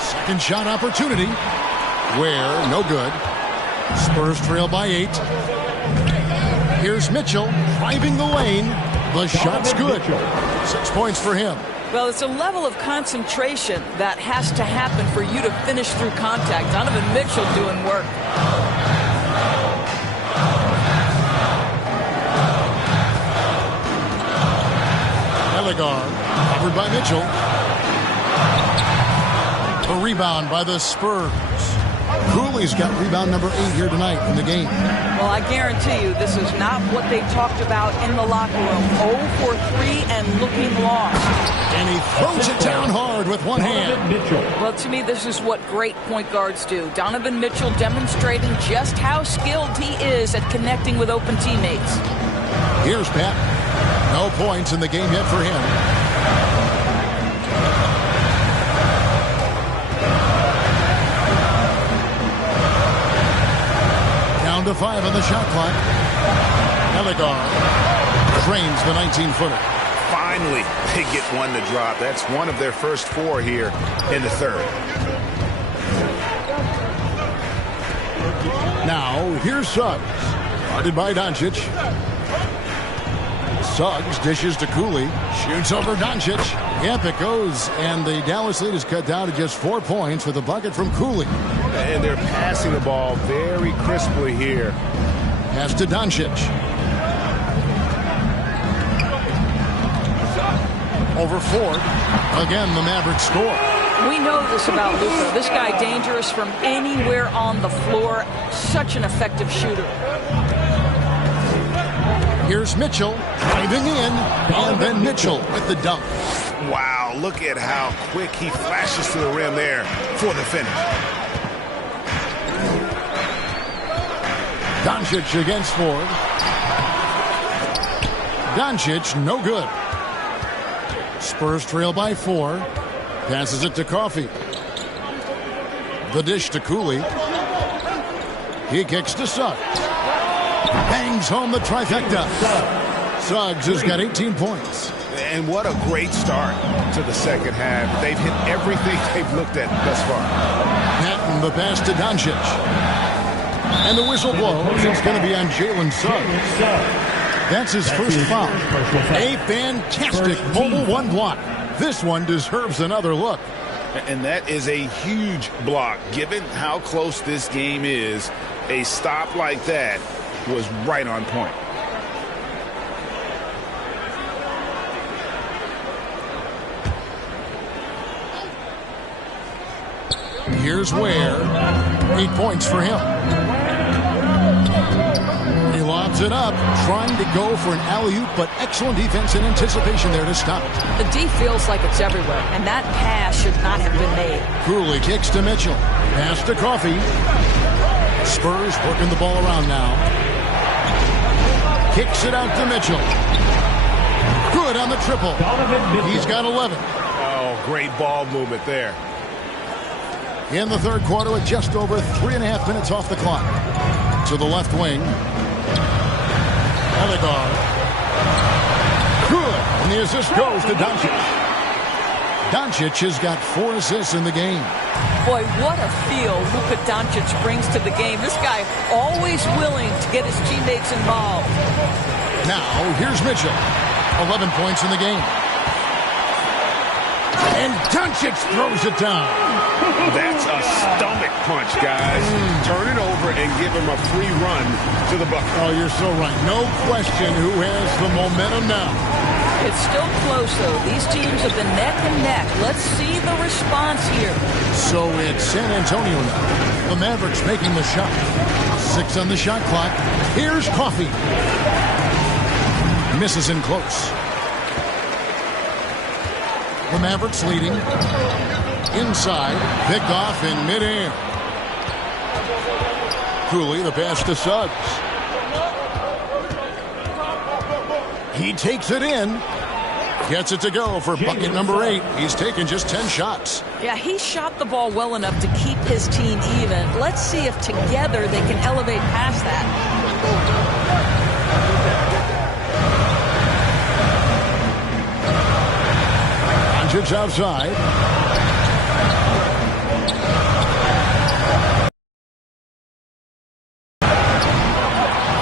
Second shot opportunity. Where? No good. Spurs trail by 8. Here's Mitchell driving the lane. The shot's good. 6 points for him. Well, it's a level of concentration that has to happen for you to finish through contact. Donovan Mitchell doing work. Ellegar covered by Mitchell. A rebound by the Spurs. Cooley's got rebound number 8 here tonight in the game. Well, I guarantee you this is not what they talked about in the locker room. 0 for 3 and looking lost. And he throws it down hard with one hand. Well, to me, this is what great point guards do. Donovan Mitchell demonstrating just how skilled he is at connecting with open teammates. Here's Pat. No points in the game yet for him. Down to 5 on the shot clock. Ellegar drains the 19-footer. Finally, they get one to drop. That's one of their first 4 here in the third. Now, here's Suggs. Guarded by Doncic. Suggs dishes to Cooley. Shoots over Doncic. Yep, it goes. And the Dallas lead is cut down to just 4 points with a bucket from Cooley. And they're passing the ball very crisply here. Pass to Doncic. Over Ford. Again, the Mavericks score. We know this about Luka. This guy dangerous from anywhere on the floor. Such an effective shooter. Here's Mitchell driving in, and then Mitchell with the dunk. Wow, look at how quick he flashes to the rim there for the finish. Doncic against Ford. Doncic, no good. Spurs trail by 4. Passes it to Coffey. The dish to Cooley. He kicks to Suggs. Bangs home the trifecta. Suggs has got 18 points. And what a great start to the second half. They've hit everything they've looked at thus far. Patton, the pass to Doncic. And the whistle blows. It's going to be on Jalen Suggs. That's his first foul. A fantastic mobile 1 block. This one deserves another look. And that is a huge block. Given how close this game is, a stop like that was right on point. Here's where 8 points for him. He lobs it up, trying to go for an alley-oop, but excellent defense and anticipation there to stop it. The D feels like it's everywhere, and that pass should not have been made. Cooley kicks to Mitchell. Pass to Coffey. Spurs working the ball around now. Kicks it out to Mitchell. Good on the triple. He's got 11. Oh, great ball movement there. In the third quarter with just over 3.5 minutes off the clock. To the left wing. Ellegar. Good. And the assist goes to Doncic. Doncic has got 4 assists in the game. Boy, what a feel Luka Doncic brings to the game. This guy always willing to get his teammates involved. Now, here's Mitchell. 11 points in the game. And Doncic throws it down. That's a stomach punch, guys. Turn it over and give him a free run to the bucket. Oh, you're so right. No question who has the momentum now. It's still close, though. These teams have been neck and neck. Let's see the response here. So it's San Antonio now. The Mavericks making the shot. 6 on the shot clock. Here's Coffee. Misses in close. The Mavericks leading. Inside. Picked off in midair. Cooley, the pass to Suggs. He takes it in. Gets it to go for bucket number 8. He's taken just 10 shots. Yeah, he shot the ball well enough to keep his team even. Let's see if together they can elevate past that. Doncic outside.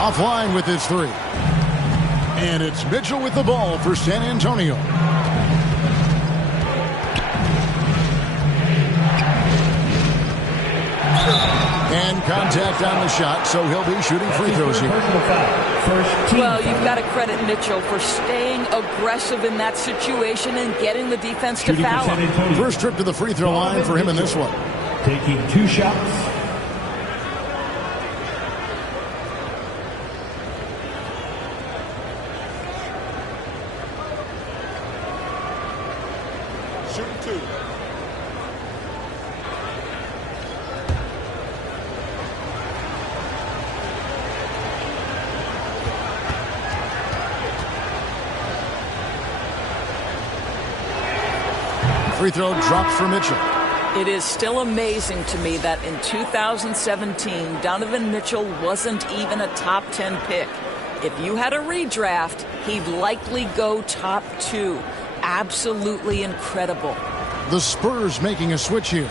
Offline with his 3. And it's Mitchell with the ball for San Antonio. And contact on the shot, so he'll be shooting free throws here. Well, you've got to credit Mitchell for staying aggressive in that situation and getting the defense to foul him. First trip to the free throw line for him in this one. Taking 2 shots. Free throw dropped for Mitchell. It is still amazing to me that in 2017, Donovan Mitchell wasn't even a top 10 pick. If you had a redraft, he'd likely go top 2. Absolutely incredible. The Spurs making a switch here.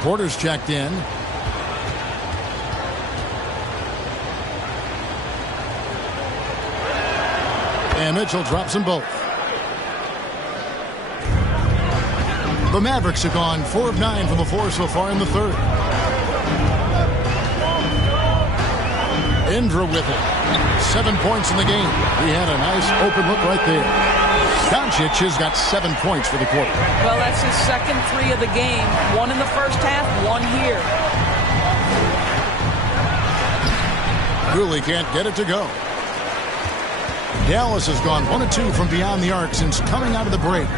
Porter's checked in. And Mitchell drops them both. The Mavericks have gone 4 of 9 from the floor so far in the third. Indra with it. 7 points in the game. He had a nice open look right there. Doncic has got 7 points for the quarter. Well, that's his second 3 of the game. 1 in the first half, 1 here. Cooley can't get it to go. Dallas has gone 1 of 2 from beyond the arc since coming out of the break.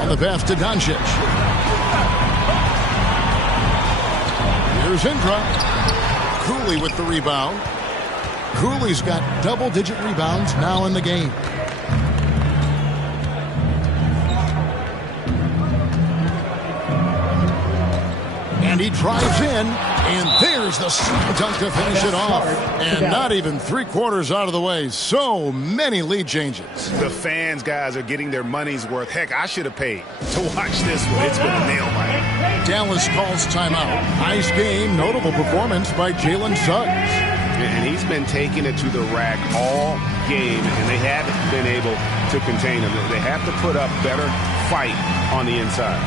And the pass to Doncic. Here's Indra. Cooley with the rebound. Cooley's got double-digit rebounds now in the game. And he drives in, and there's the slam dunk to finish it off. And not even 3/4 out of the way. So many lead changes. The fans, guys, are getting their money's worth. Heck, I should have paid to watch this one. It's been a nail-biter. Dallas calls timeout. Nice game, notable performance by Jalen Suggs. And he's been taking it to the rack all game, and they haven't been able to contain him. They have to put up better fight on the inside.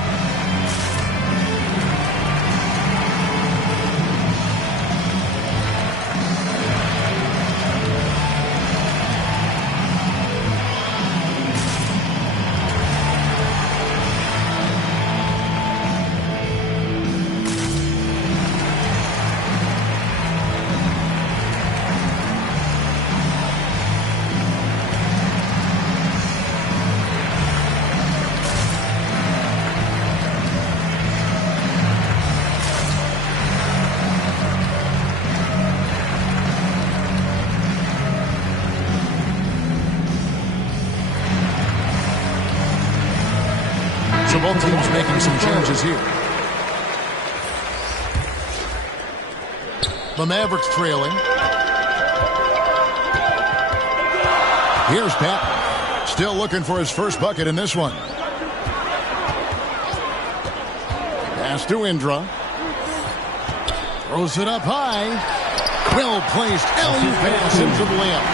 So both teams making some changes here. The Mavericks trailing. Here's Pat. Still looking for his first bucket in this one. Pass to Indra. Throws it up high. Well placed alley pass into the layup.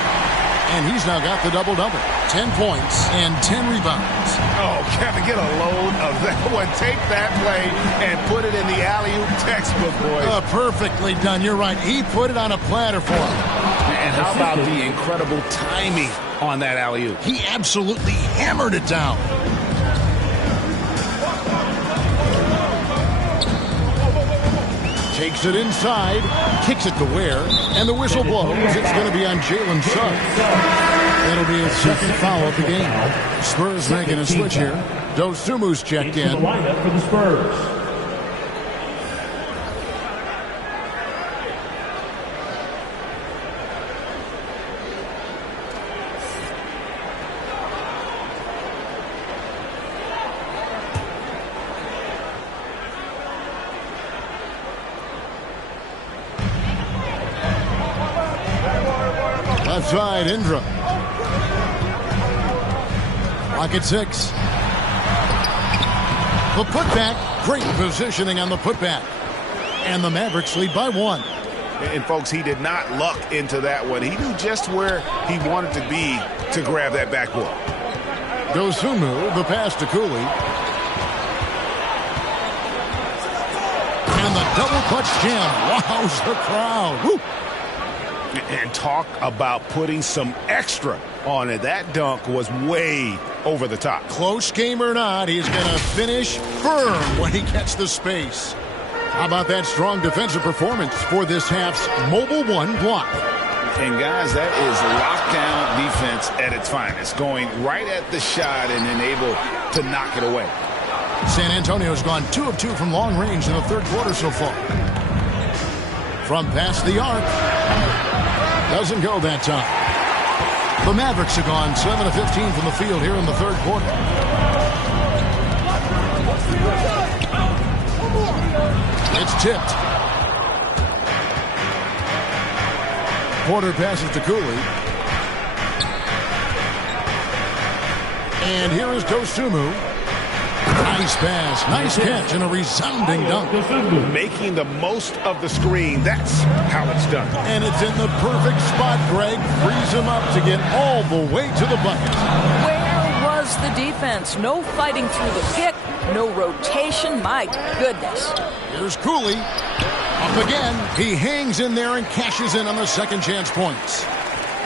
And he's now got the double-double. 10 points and 10 rebounds. Oh, Kevin, get a load of that one. Take that play and put it in the alley-oop textbook, boys. Perfectly done. You're right. He put it on a platter for him. And how about the incredible timing on that alley-oop? He absolutely hammered it down. Takes it inside, kicks it to Ware, and the whistle blows. It's going to be on Jalen Suggs. That'll be his second foul of the game. Spurs making a switch here. Dosumu's checked in. The lineup for the Spurs. Left side, Indra. Clock at 6. The putback. Great positioning on the putback. And the Mavericks lead by 1. And, folks, he did not luck into that one. He knew just where he wanted to be to grab that backboard. Dosumu, the pass to Cooley. And the double clutch jam. Wows the crowd. Woo! And talk about putting some extra on it. That dunk was way over the top. Close game or not, he's going to finish firm when he gets the space. How about that strong defensive performance for this half's Mobile One block? And, guys, that is lockdown defense at its finest. Going right at the shot and then able to knock it away. San Antonio's gone 2 of 2 from long range in the third quarter so far. From past the arc. Doesn't go that time. The Mavericks have gone 7 of 15 from the field here in the third quarter. It's tipped. Porter passes to Cooley. And here is Dosumu. Nice pass, nice catch, and a resounding dunk. Making the most of the screen. That's how it's done. And it's in the perfect spot, Greg. Frees him up to get all the way to the bucket. Where was the defense? No fighting through the pick, no rotation. My goodness. Here's Cooley. Up again. He hangs in there and cashes in on the second chance points.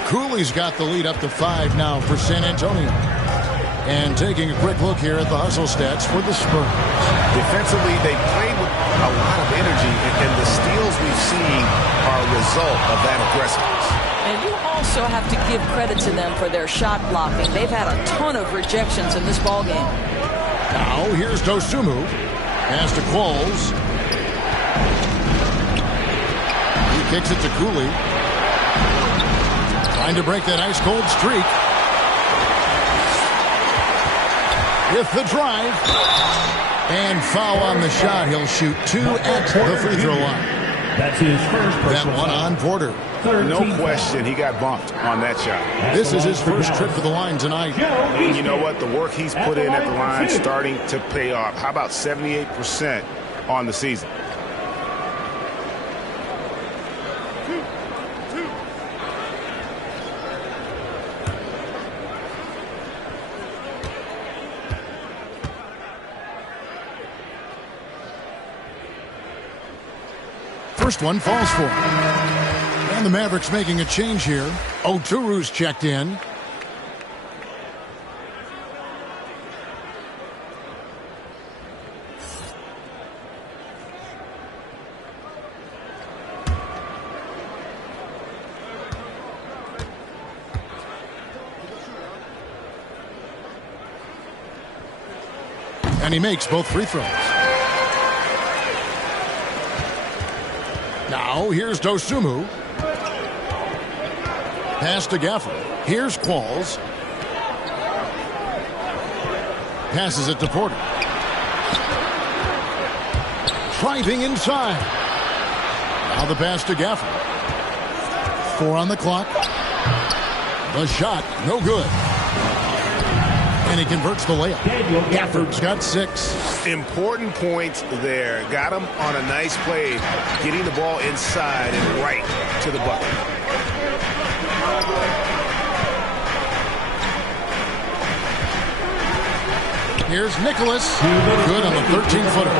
Cooley's got the lead up to 5 now for San Antonio. And taking a quick look here at the hustle stats for the Spurs. Defensively, they play with a lot of energy, and the steals we've seen are a result of that aggressiveness. And you also have to give credit to them for their shot blocking. They've had a ton of rejections in this ballgame. Now, here's Dosumu. Pass to Qualls. He kicks it to Cooley. Trying to break that ice-cold streak. With the drive. And foul on the shot. He'll shoot 2 at the free throw line. That's his first that one on Porter. No question he got bumped on that shot. This is his first trip to the line tonight. And you know what? The work he's put in at the line starting to pay off. How about 78% on the season? First one falls for him. And the Mavericks making a change here. Oturu's checked in. And he makes both free throws. Now, here's Dosumu. Pass to Gafford. Here's Qualls. Passes it to Porter. Driving inside. Now the pass to Gafford. 4 on the clock. The shot, no good. And he converts the layup. Gafford's got 6. Important points there. Got him on a nice play, getting the ball inside and right to the bucket. Here's Nicholas. Good on the 13-footer.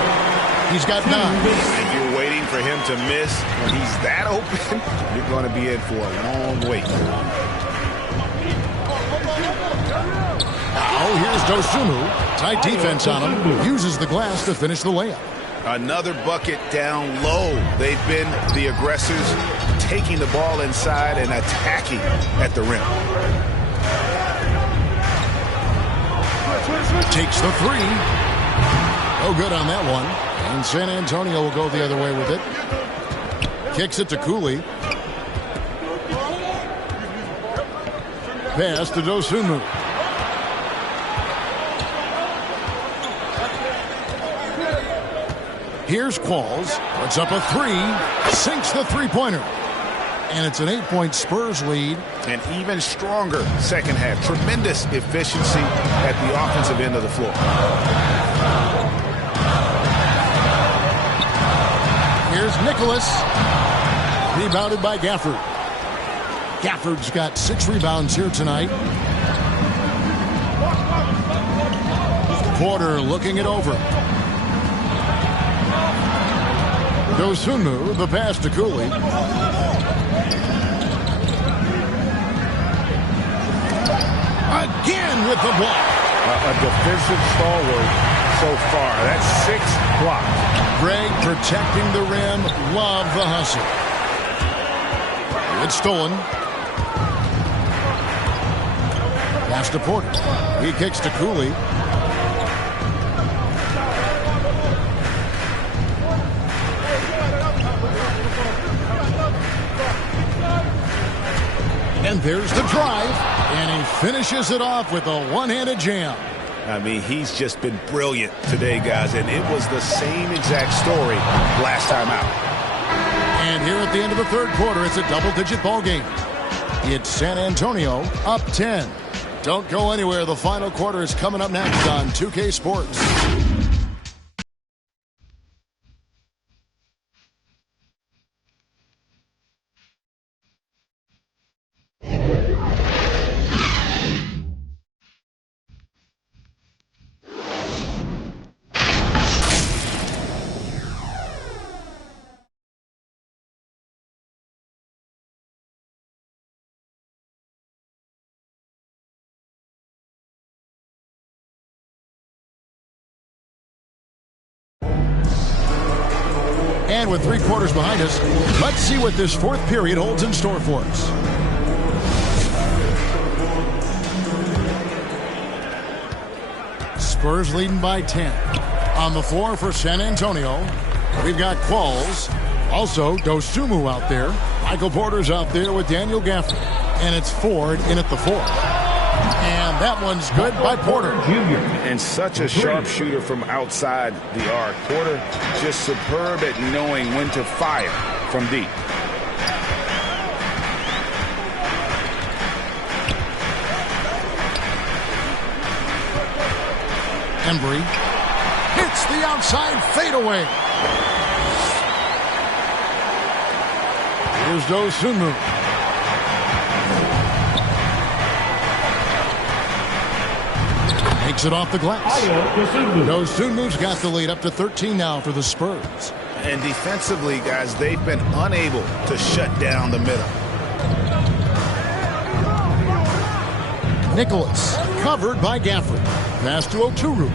He's got 9. If you're waiting for him to miss when he's that open, you're going to be in for a long wait. Now here's Dosunmu. Tight defense on him. Uses the glass to finish the layup. Another bucket down low. They've been the aggressors, taking the ball inside and attacking at the rim. Takes the 3. Oh, good on that one. And San Antonio will go the other way with it. Kicks it to COOLEY. Pass to Dosunmu. Here's Qualls. Puts up a 3. Sinks the three-pointer. And it's an 8-point Spurs lead. An even stronger second half. Tremendous efficiency at the offensive end of the floor. Here's Nicholas. Rebounded by Gafford. Gafford's got 6 rebounds here tonight. Porter looking it over. Dosunmu, the pass to COOLEY. Again with the block. A defensive stalwart so far. That's 6 blocks. Greg protecting the rim. Love the hustle. It's stolen. Pass to Porter. He kicks to COOLEY. And there's the drive, and he finishes it off with a one-handed jam. I mean, he's just been brilliant today, guys, and it was the same exact story last time out. And here at the end of the third quarter, it's a double-digit ball game. It's San Antonio up 10. Don't go anywhere. The final quarter is coming up next on 2K Sports. And with 3 quarters behind us, let's see what this fourth period holds in store for us. Spurs leading by 10. On the floor for San Antonio, we've got Qualls. Also, Dosunmu out there. Michael Porter's out there with Daniel Gafford. And it's Ford in at the 4th. And that one's good by Porter. And such a sharp shooter from outside the arc. Porter just superb at knowing when to fire from deep. Embry hits the outside fadeaway. Here's Dosunmu. Takes it off the glass. Dosunmu's got the lead up to 13 now for the Spurs. And defensively, guys, they've been unable to shut down the middle. Nicholas covered by Gafford. Pass to Oturu.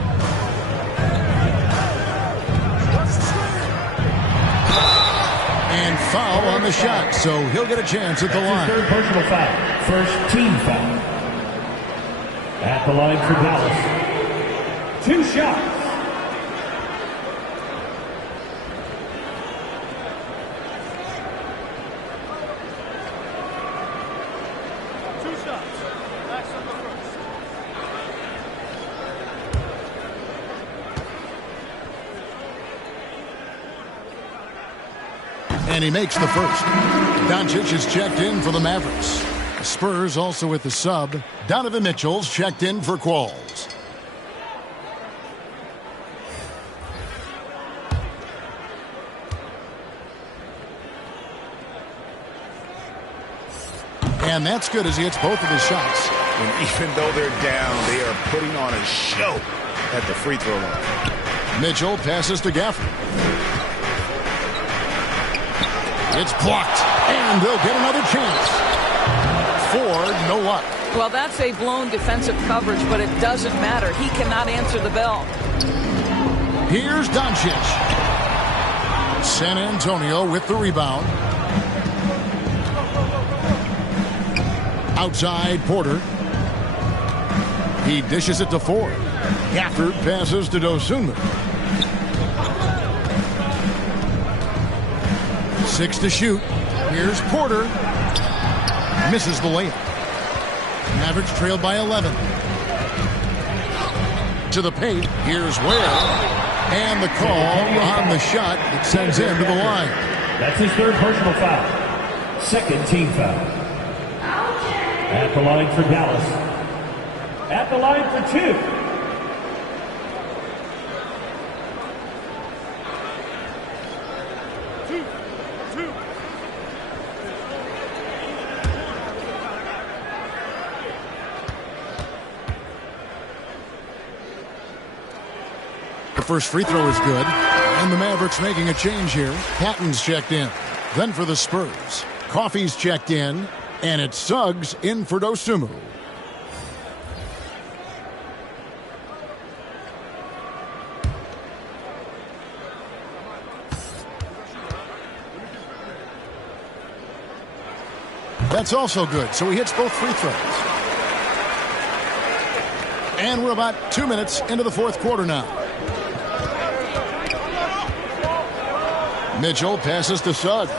And foul on the shot, so he'll get a chance at the line. Third personal foul. First team foul. At the line for Dallas. 2 shots. And he makes the first. Doncic is checked in for the Mavericks. Spurs also with the sub. Donovan Mitchell's checked in for Qualls. And that's good as he hits both of his shots. And even though they're down, they are putting on a show at the free throw line. Mitchell passes to Gafford. It's blocked, and they'll get another chance. Ford, no luck. Well, that's a blown defensive coverage, but it doesn't matter. He cannot answer the bell. Here's Doncic. San Antonio with the rebound. Outside, Porter. He dishes it to Ford. Gafford passes to Dosunmu. 6 to shoot. Here's Porter. Misses the layup. Mavericks trailed by 11. To the paint. Here's Ware. And the call on the shot that sends him to the line. That's his third personal foul. Second team foul. At the line for Dallas. At the line for 2. The first free throw is good, and the Mavericks making a change here. Patton's checked in. Then for the Spurs, Coffey's checked in, and it's Suggs in for Dosunmu. That's also good, so he hits both free throws. And we're about 2 minutes into the fourth quarter now. Mitchell passes to Suggs.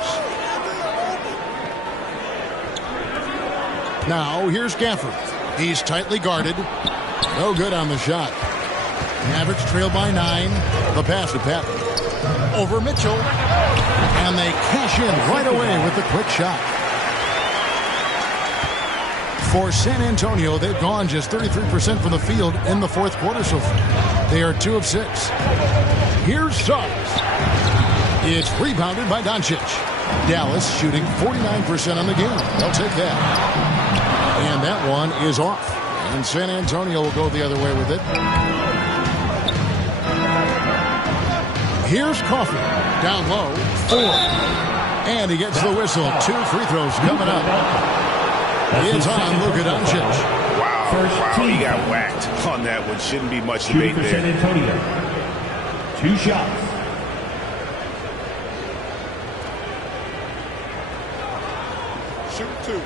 Now here's Gafford. He's tightly guarded. No good on the shot. Mavericks trail by 9. The pass to Patton. Over Mitchell. And they cash in right away with the quick shot. For San Antonio, they've gone just 33% from the field in the fourth quarter so far. They are 2 of 6. Here's Suggs. It's rebounded by Doncic. Dallas shooting 49% on the game. They'll take that. And that one is off. And San Antonio will go the other way with it. Here's Coffey. Down low. 4. And he gets the whistle. 2 free throws coming up. It's on Luka Doncic. Wow, he got whacked on that one. Shouldn't be much debate there. San Antonio. 2 shots. Shoot 2.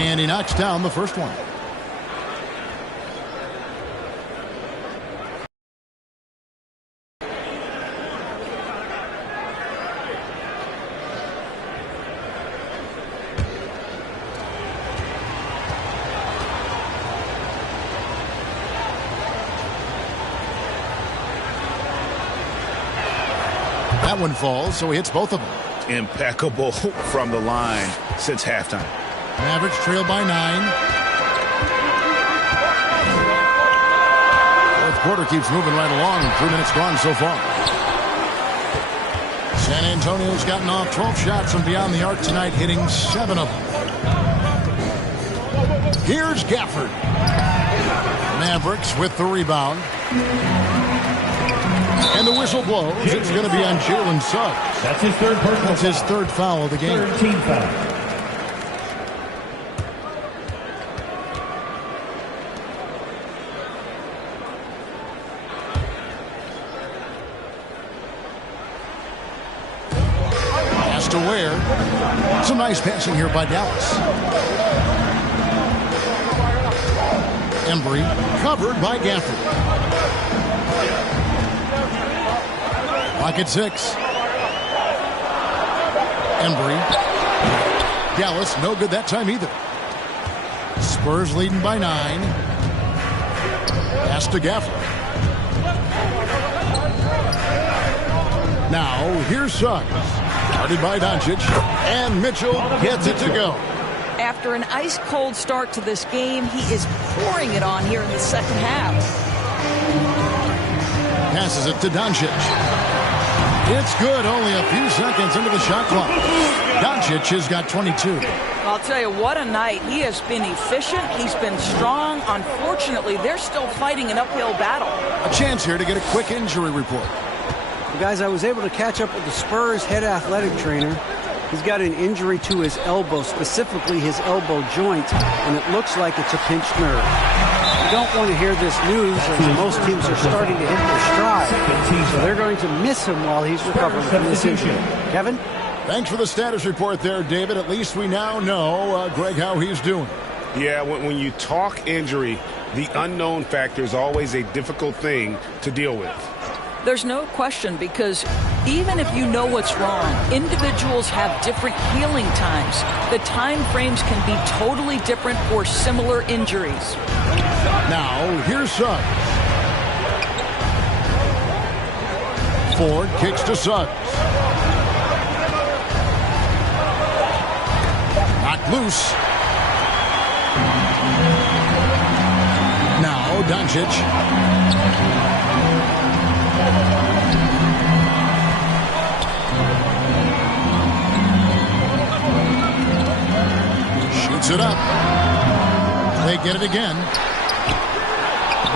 And he knocks down the first one. That one falls, so he hits both of them. Impeccable from the line since halftime. Mavericks trail by 9. Fourth quarter keeps moving right along. 3 minutes gone so far. San Antonio's gotten off 12 shots from beyond the arc tonight, hitting 7 of them. Here's Gafford. Mavericks with the rebound. And the whistle blows. It's going to be on Jalen Suggs. That's his third personal. That's his third foul of the game. Third team foul. Pass to Ware. Some nice passing here by Dallas. Embry covered by Gafford. Clock at 6. Embry. Dallas, no good that time either. Spurs leading by 9. Pass to Gafford. Now, here's Suggs. Guarded by Doncic. And Mitchell gets it to go. After an ice-cold start to this game, he is pouring it on here in the second half. Passes it to Doncic. It's good, only a few seconds into the shot clock. Doncic has got 22. I'll tell you, what a night. He has been efficient. He's been strong. Unfortunately, they're still fighting an uphill battle. A chance here to get a quick injury report. Well, guys, I was able to catch up with the Spurs head athletic trainer. He's got an injury to his elbow, specifically his elbow joint, and it looks like it's a pinched nerve. You don't want to hear this news, as most teams are starting to hit their stride. So they're going to miss him while he's recovering from this injury. Kevin? Thanks for the status report there, David. At least we now know, Greg, how he's doing. Yeah, when you talk injury, the unknown factor is always a difficult thing to deal with. There's no question, because even if you know what's wrong, individuals have different healing times. The time frames can be totally different for similar injuries. Now, here's Suggs. Ford kicks to Suggs. Knocked loose. Now, Doncic. Shoots it up. They get it again.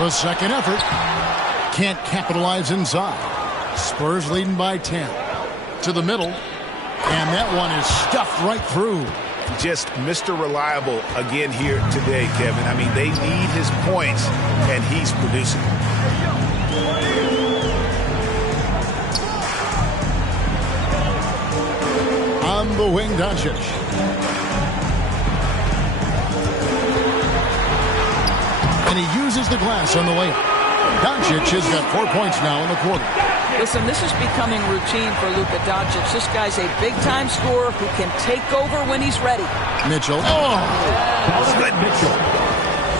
The second effort. Can't capitalize inside. Spurs leading by 10. To the middle. And that one is stuffed right through. Just Mr. Reliable again here today, Kevin. I mean, they need his points, and he's producing. On the wing, Doncic. And he uses the glass on the layup. Doncic has got 4 points now in the quarter. Listen, this is becoming routine for Luka Doncic. This guy's a big-time scorer who can take over when he's ready. Mitchell. Good Mitchell.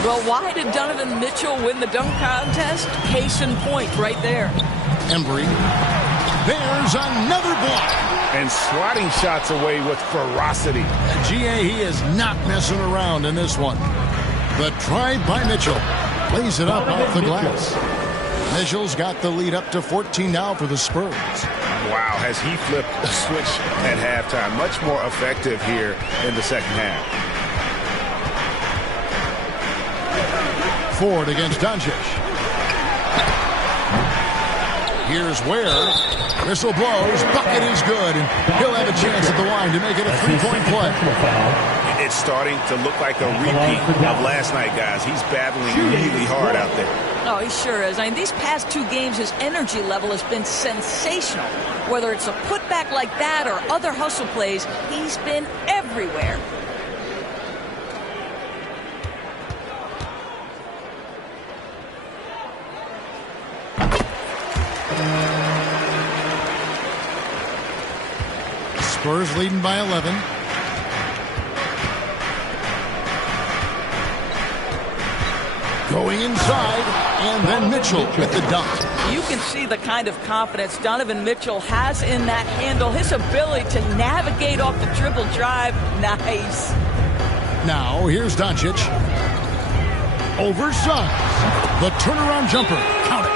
Well, why did Donovan Mitchell win the dunk contest? Case in point right there. Embry. There's another block. And swatting shots away with ferocity. GA, he is not messing around in this one. The drive by Mitchell. Lays it up off the glass. Mitchell's got the lead up to 14 now for the Spurs. Wow, has he flipped a switch at halftime. Much more effective here in the second half. Ford against Doncic. Here's Ware. Whistle blows. Bucket is good. And he'll have a chance at the line to make it a three-point play. It's starting to look like a repeat of last night, guys. He's battling really hard out there. Oh, he sure is. I mean, these past 2 games, his energy level has been sensational. Whether it's a putback like that or other hustle plays, he's been everywhere. Spurs leading by 11. Going inside, and then Mitchell with the dunk. You can see the kind of confidence Donovan Mitchell has in that handle. His ability to navigate off the dribble drive, nice. Now, here's Doncic. Over Suggs. The turnaround jumper. Count it.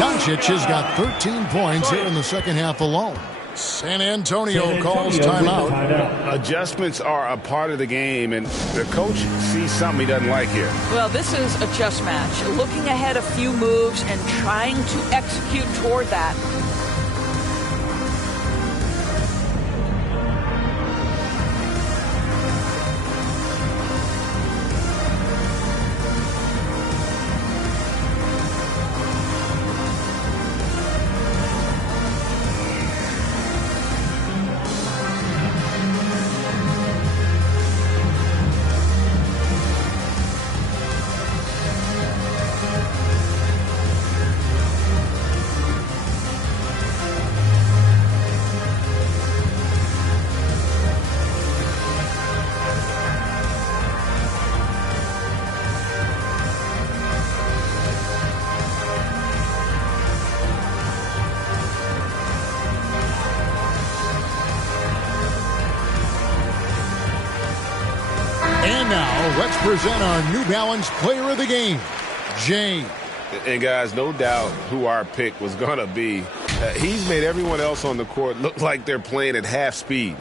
Doncic has got 13 points here in the second half alone. San Antonio calls timeout. Adjustments are a part of the game, and the coach sees something he doesn't like here. Well, this is a chess match. Looking ahead a few moves and trying to execute toward that. And now, let's present our New Balance Player of the Game, Jay And, guys, no doubt who our pick was going to be. He's made everyone else on the court look like they're playing at half speed.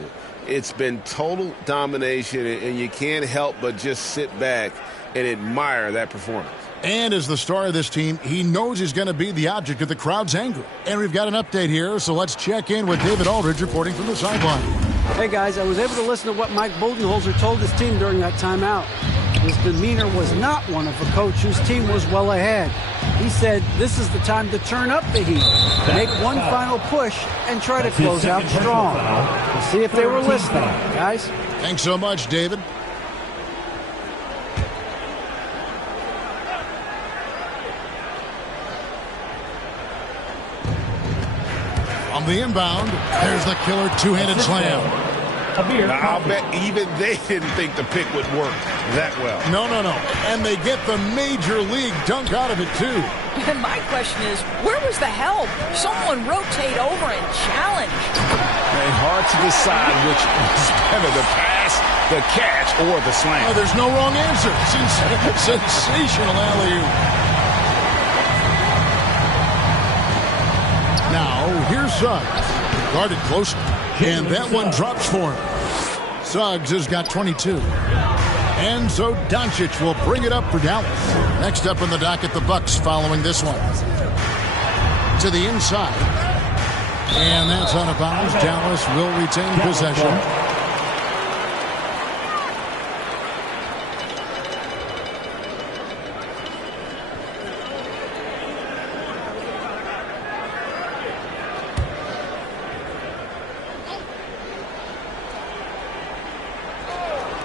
It's been total domination, and you can't help but just sit back and admire that performance. And as the star of this team, he knows he's going to be the object of the crowd's anger. And we've got an update here, so let's check in with David Aldridge reporting from the sideline. Hey, guys, I was able to listen to what Mike Budenholzer told his team during that timeout. His demeanor was not one of a coach whose team was well ahead. He said this is the time to turn up the heat, make one final push, and try to close out strong. We'll see if they were listening, guys. Thanks so much, David. On the inbound, there's the killer two-handed slam. Now, I'll bet even they didn't think the pick would work that well. No. And they get the major league dunk out of it, too. And my question is, where was the help? Someone rotate over and challenge. And hard to decide which is better, the pass, the catch, or the slam. Oh, there's no wrong answer. Sensational alley-oop. Now, here's Suggs. Guarded closely. And that one drops for him. Suggs has got 22. And so Doncic will bring it up for Dallas. Next up in the docket, the Bucks following this one. To the inside. And that's out of bounds. Dallas will retain possession.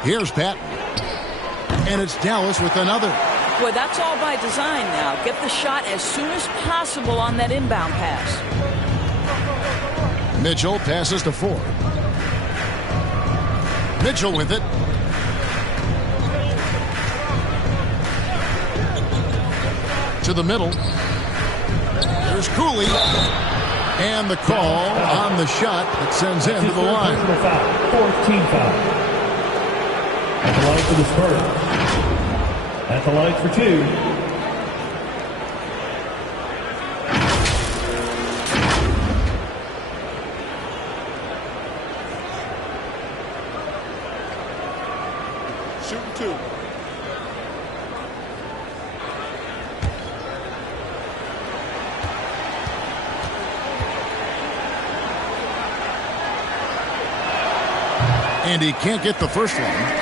Here's Patton. And it's Dallas with another. Boy, that's all by design now. Get the shot as soon as possible on that inbound pass. Mitchell passes to Ford. Mitchell with it. To the middle. There's Cooley. And the call on the shot that sends him to the line. 14 foul. At the line for the Spurs. At the line for two. Shooting two. And he can't get the first one.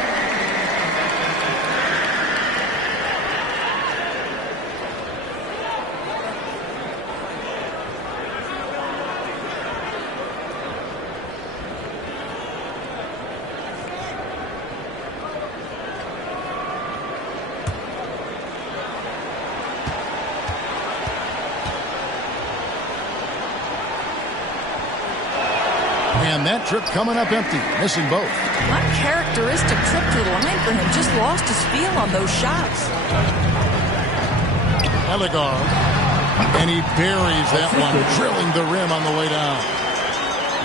And that trip coming up empty, missing both. Uncharacteristic trip to the line for him. Just lost his feel on those shots. Ellegar. And he buries that one, drilling the rim on the way down.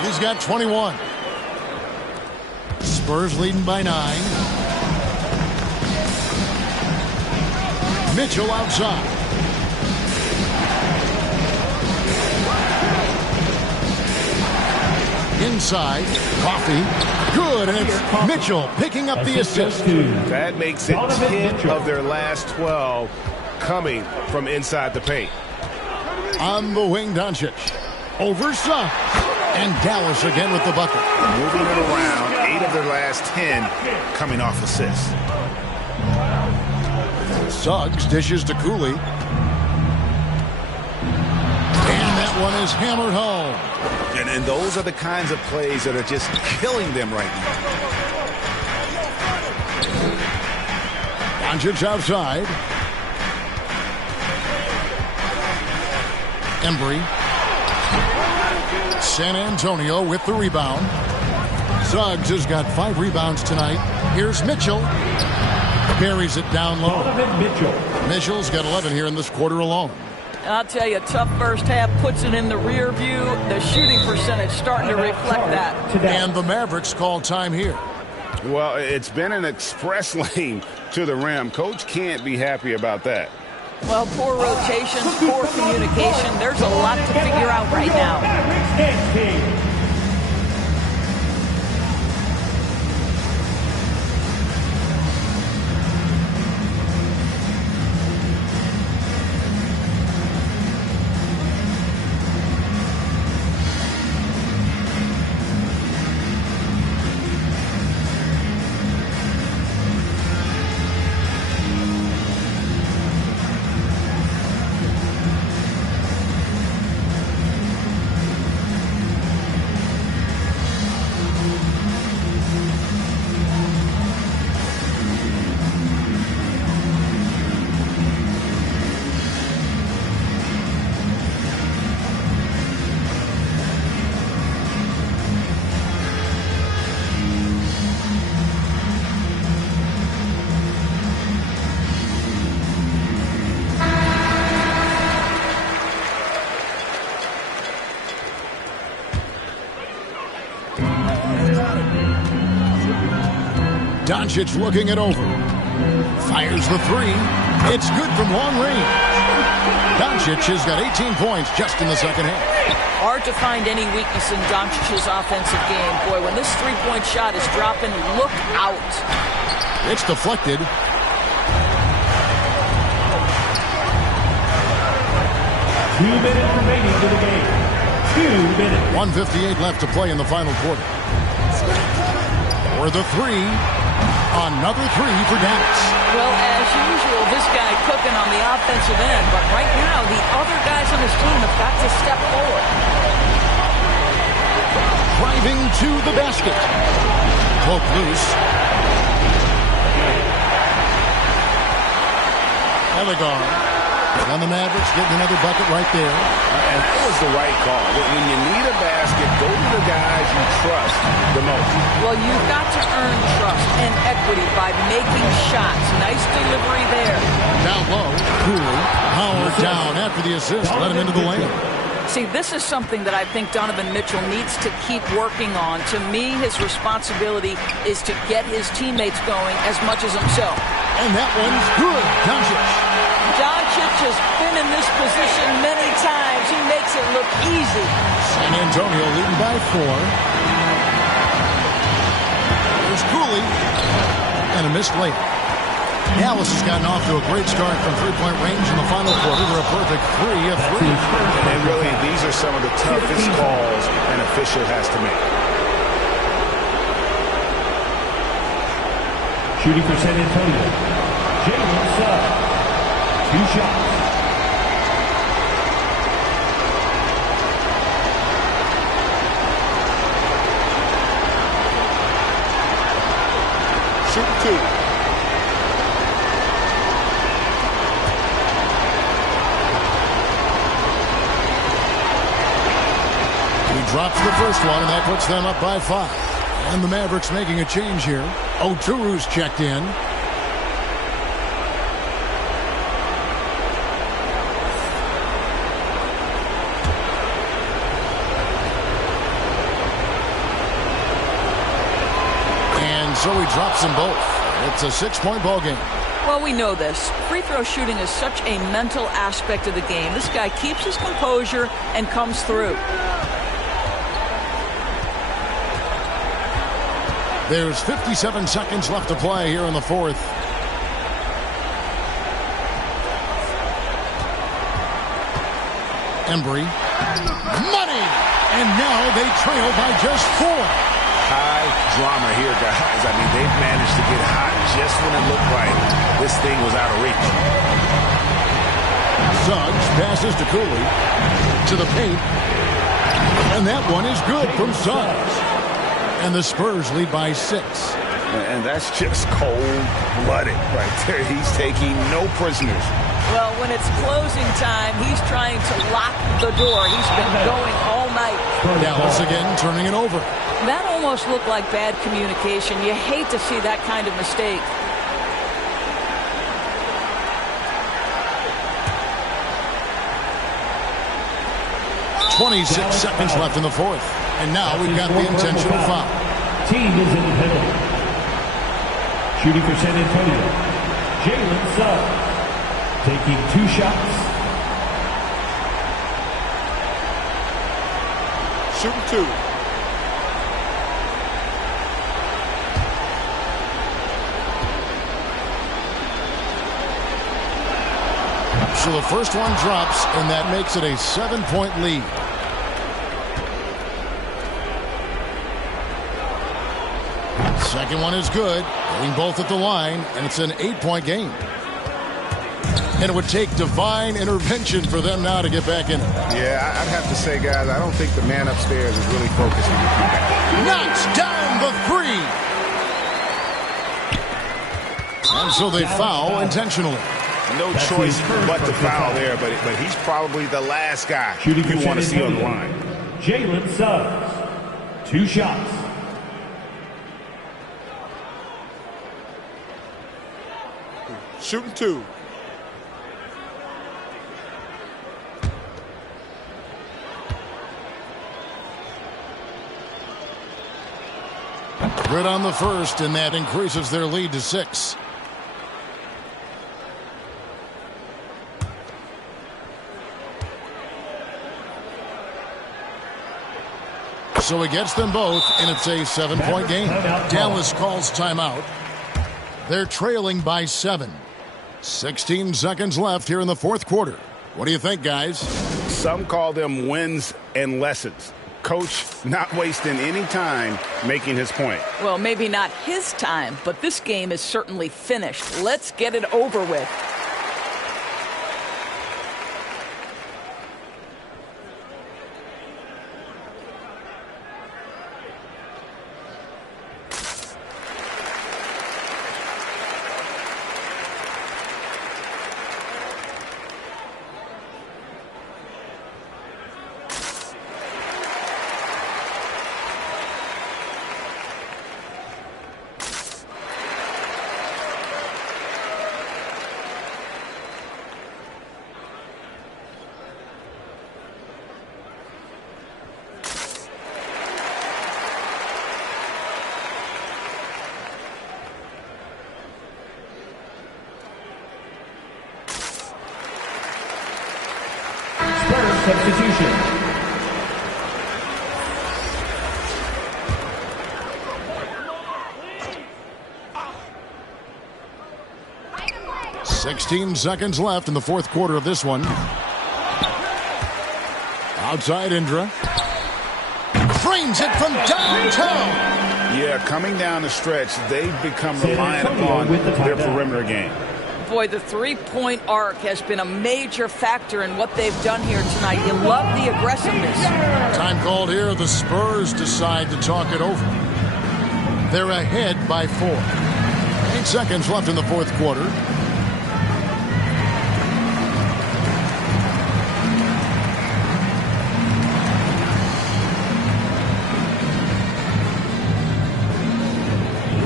He's got 21. Spurs leading by 9. Mitchell outside. Inside, Coffee, good, and it's Mitchell picking up the assist. That makes it 10 of their last 12 coming from inside the paint. On the wing, Doncic. Over Suggs. And Dallas again with the bucket. Moving it around, 8 of their last 10 coming off assists. Suggs dishes to Cooley. And that one is hammered home. And those are the kinds of plays that are just killing them right now. Doncic outside. Embry. San Antonio with the rebound. Suggs has got 5 rebounds tonight. Here's Mitchell. Buries it down low. Mitchell's got 11 here in this quarter alone. I'll tell you, tough first half, puts it in the rear view. The shooting percentage starting to reflect that. And the Mavericks call time here. Well, it's been an express lane to the rim. Coach can't be happy about that. Well, poor rotations, poor communication. There's a lot to figure out right now. Doncic looking it over. Fires the three. It's good from long range. Doncic has got 18 points just in the second half. Hard to find any weakness in Doncic's offensive game. Boy, when this three-point shot is dropping, look out. It's deflected. 2 minutes remaining to the game. 2 minutes. 1:58 left to play in the final quarter. For the three. Another three for Dallas. Well, as usual, this guy cooking on the offensive end, but right now the other guys on his team have got to step forward. Driving to the basket. Poke loose. Ellegar. And the Mavericks getting another bucket right there. And that was the right call. When you need a basket, go to the guys you trust the most. Well, you've got to earn trust and equity by making shots. Nice delivery there. Down low. Cooley. Howard down after the assist. Let him into the lane. See, this is something that I think Donovan Mitchell needs to keep working on. To me, his responsibility is to get his teammates going as much as himself. And that one's good. Doncic has been in this position many times. He makes it look easy. San Antonio leading by 4. There's Cooley. And a missed layup. Dallas has gotten off to a great start from three-point range in the final quarter. They're a perfect 3 of 3. And really, these are some of the toughest calls an official has to make. Shooting for San Antonio. Jalen Suggs. 2 shots. Shoot 2. He drops the first one, and that puts them up by 5. And the Mavericks making a change here. Oturu's checked in. So he drops them both. It's a 6-point ball game. Well, we know this. Free throw shooting is such a mental aspect of the game. This guy keeps his composure and comes through. There's 57 seconds left to play here in the fourth. Embry. Money! And now they trail by just 4. High drama here, guys. I mean, they've managed to get hot just when it looked like this thing was out of reach. Suggs passes to Cooley. To the paint. And that one is good from Suggs. And the Spurs lead by 6. And that's just cold-blooded right there. He's taking no prisoners. Well, when it's closing time, he's trying to lock the door. He's been going all night. Dallas again turning it over. That almost looked like bad communication. You hate to see that kind of mistake. .26 seconds left in the fourth. And now we've got the intentional foul. Team is in the penalty. Shooting for San Antonio. Jalen Suggs. Taking 2 shots. Shooting 2. So the first one drops, and that makes it a 7-point lead. Second one is good, hitting both at the line, and it's an 8-point game. And it would take divine intervention for them now to get back in it. Yeah, I'd have to say, guys, I don't think the man upstairs is really focusing to come back. Knocks down the 3. And so they foul intentionally. No choice but to foul there, but he's probably the last guy you want to see on the line. Jalen Suggs, 2 shots. Shooting 2. Good on the first, and that increases their lead to 6. So he gets them both, and it's a 7-point game. Dallas calls timeout. They're trailing by 7. 16 seconds left here in the fourth quarter. What do you think, guys? Some call them wins and lessons. Coach not wasting any time making his point. Well, maybe not his time, but this game is certainly finished. Let's get it over with. Substitution. Seconds left in the fourth quarter of this one. Outside Indra. Frames it from downtown. Yeah, coming down the stretch, they've become reliant upon their perimeter game. Boy, the three-point arc has been a major factor in what they've done here tonight. You love the aggressiveness. Time called here. The Spurs decide to talk it over. They're ahead by 4. 8 seconds left in the fourth quarter.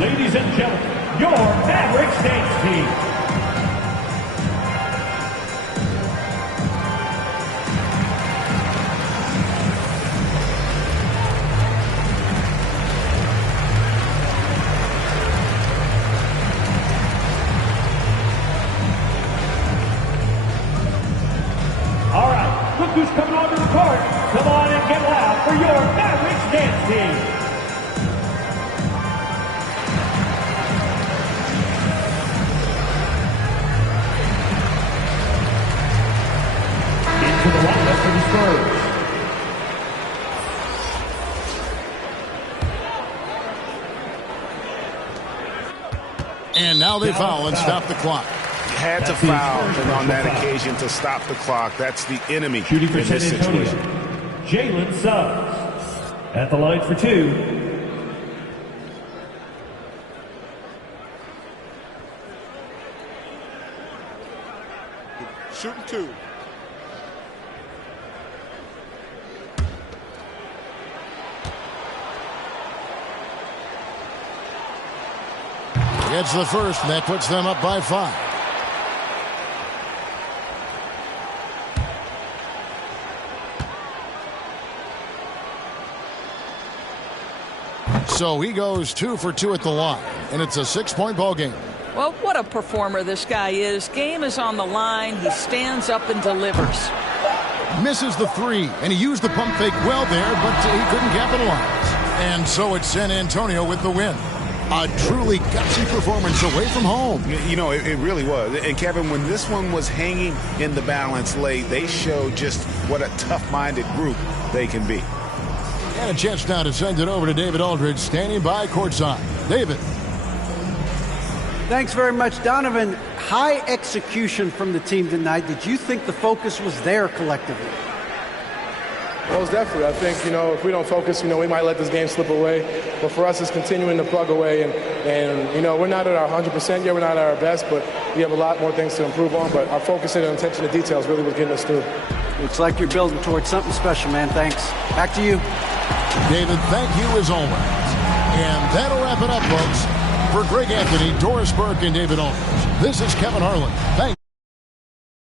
Ladies and gentlemen, your Mavericks dance team. Who's coming onto the court? Come on and get loud for your Mavericks dance team. Into the lineup for the Spurs. And now they foul and stop the clock. Had to foul on that occasion to stop the clock. That's the enemy shooting for in this situation. Jalen Suggs at the line for 2. Shooting 2. Gets the first, and that puts them up by 5. So he goes 2 for 2 at the line, and it's a 6-point ball game. Well, what a performer this guy is. Game is on the line. He stands up and delivers. Misses the three, and he used the pump fake well there, but he couldn't capitalize. And so it's San Antonio with the win. A truly gutsy performance away from home. You know, it really was. And, Kevin, when this one was hanging in the balance late, they showed just what a tough-minded group they can be. And a chance now to send it over to David Aldridge, standing by courtside. David. Thanks very much, Donovan. High execution from the team tonight. Did you think the focus was there collectively? Most definitely. I think, if we don't focus, we might let this game slip away. But for us, it's continuing to plug away. And we're not at our 100% yet. We're not at our best, but we have a lot more things to improve on. But our focus and attention to details really was getting us through. Looks like you're building towards something special, man. Thanks. Back to you. David, thank you as always. And that'll wrap it up, folks. For Greg Anthony, Doris Burke, and David Aldridge, this is Kevin Harlan. Thanks.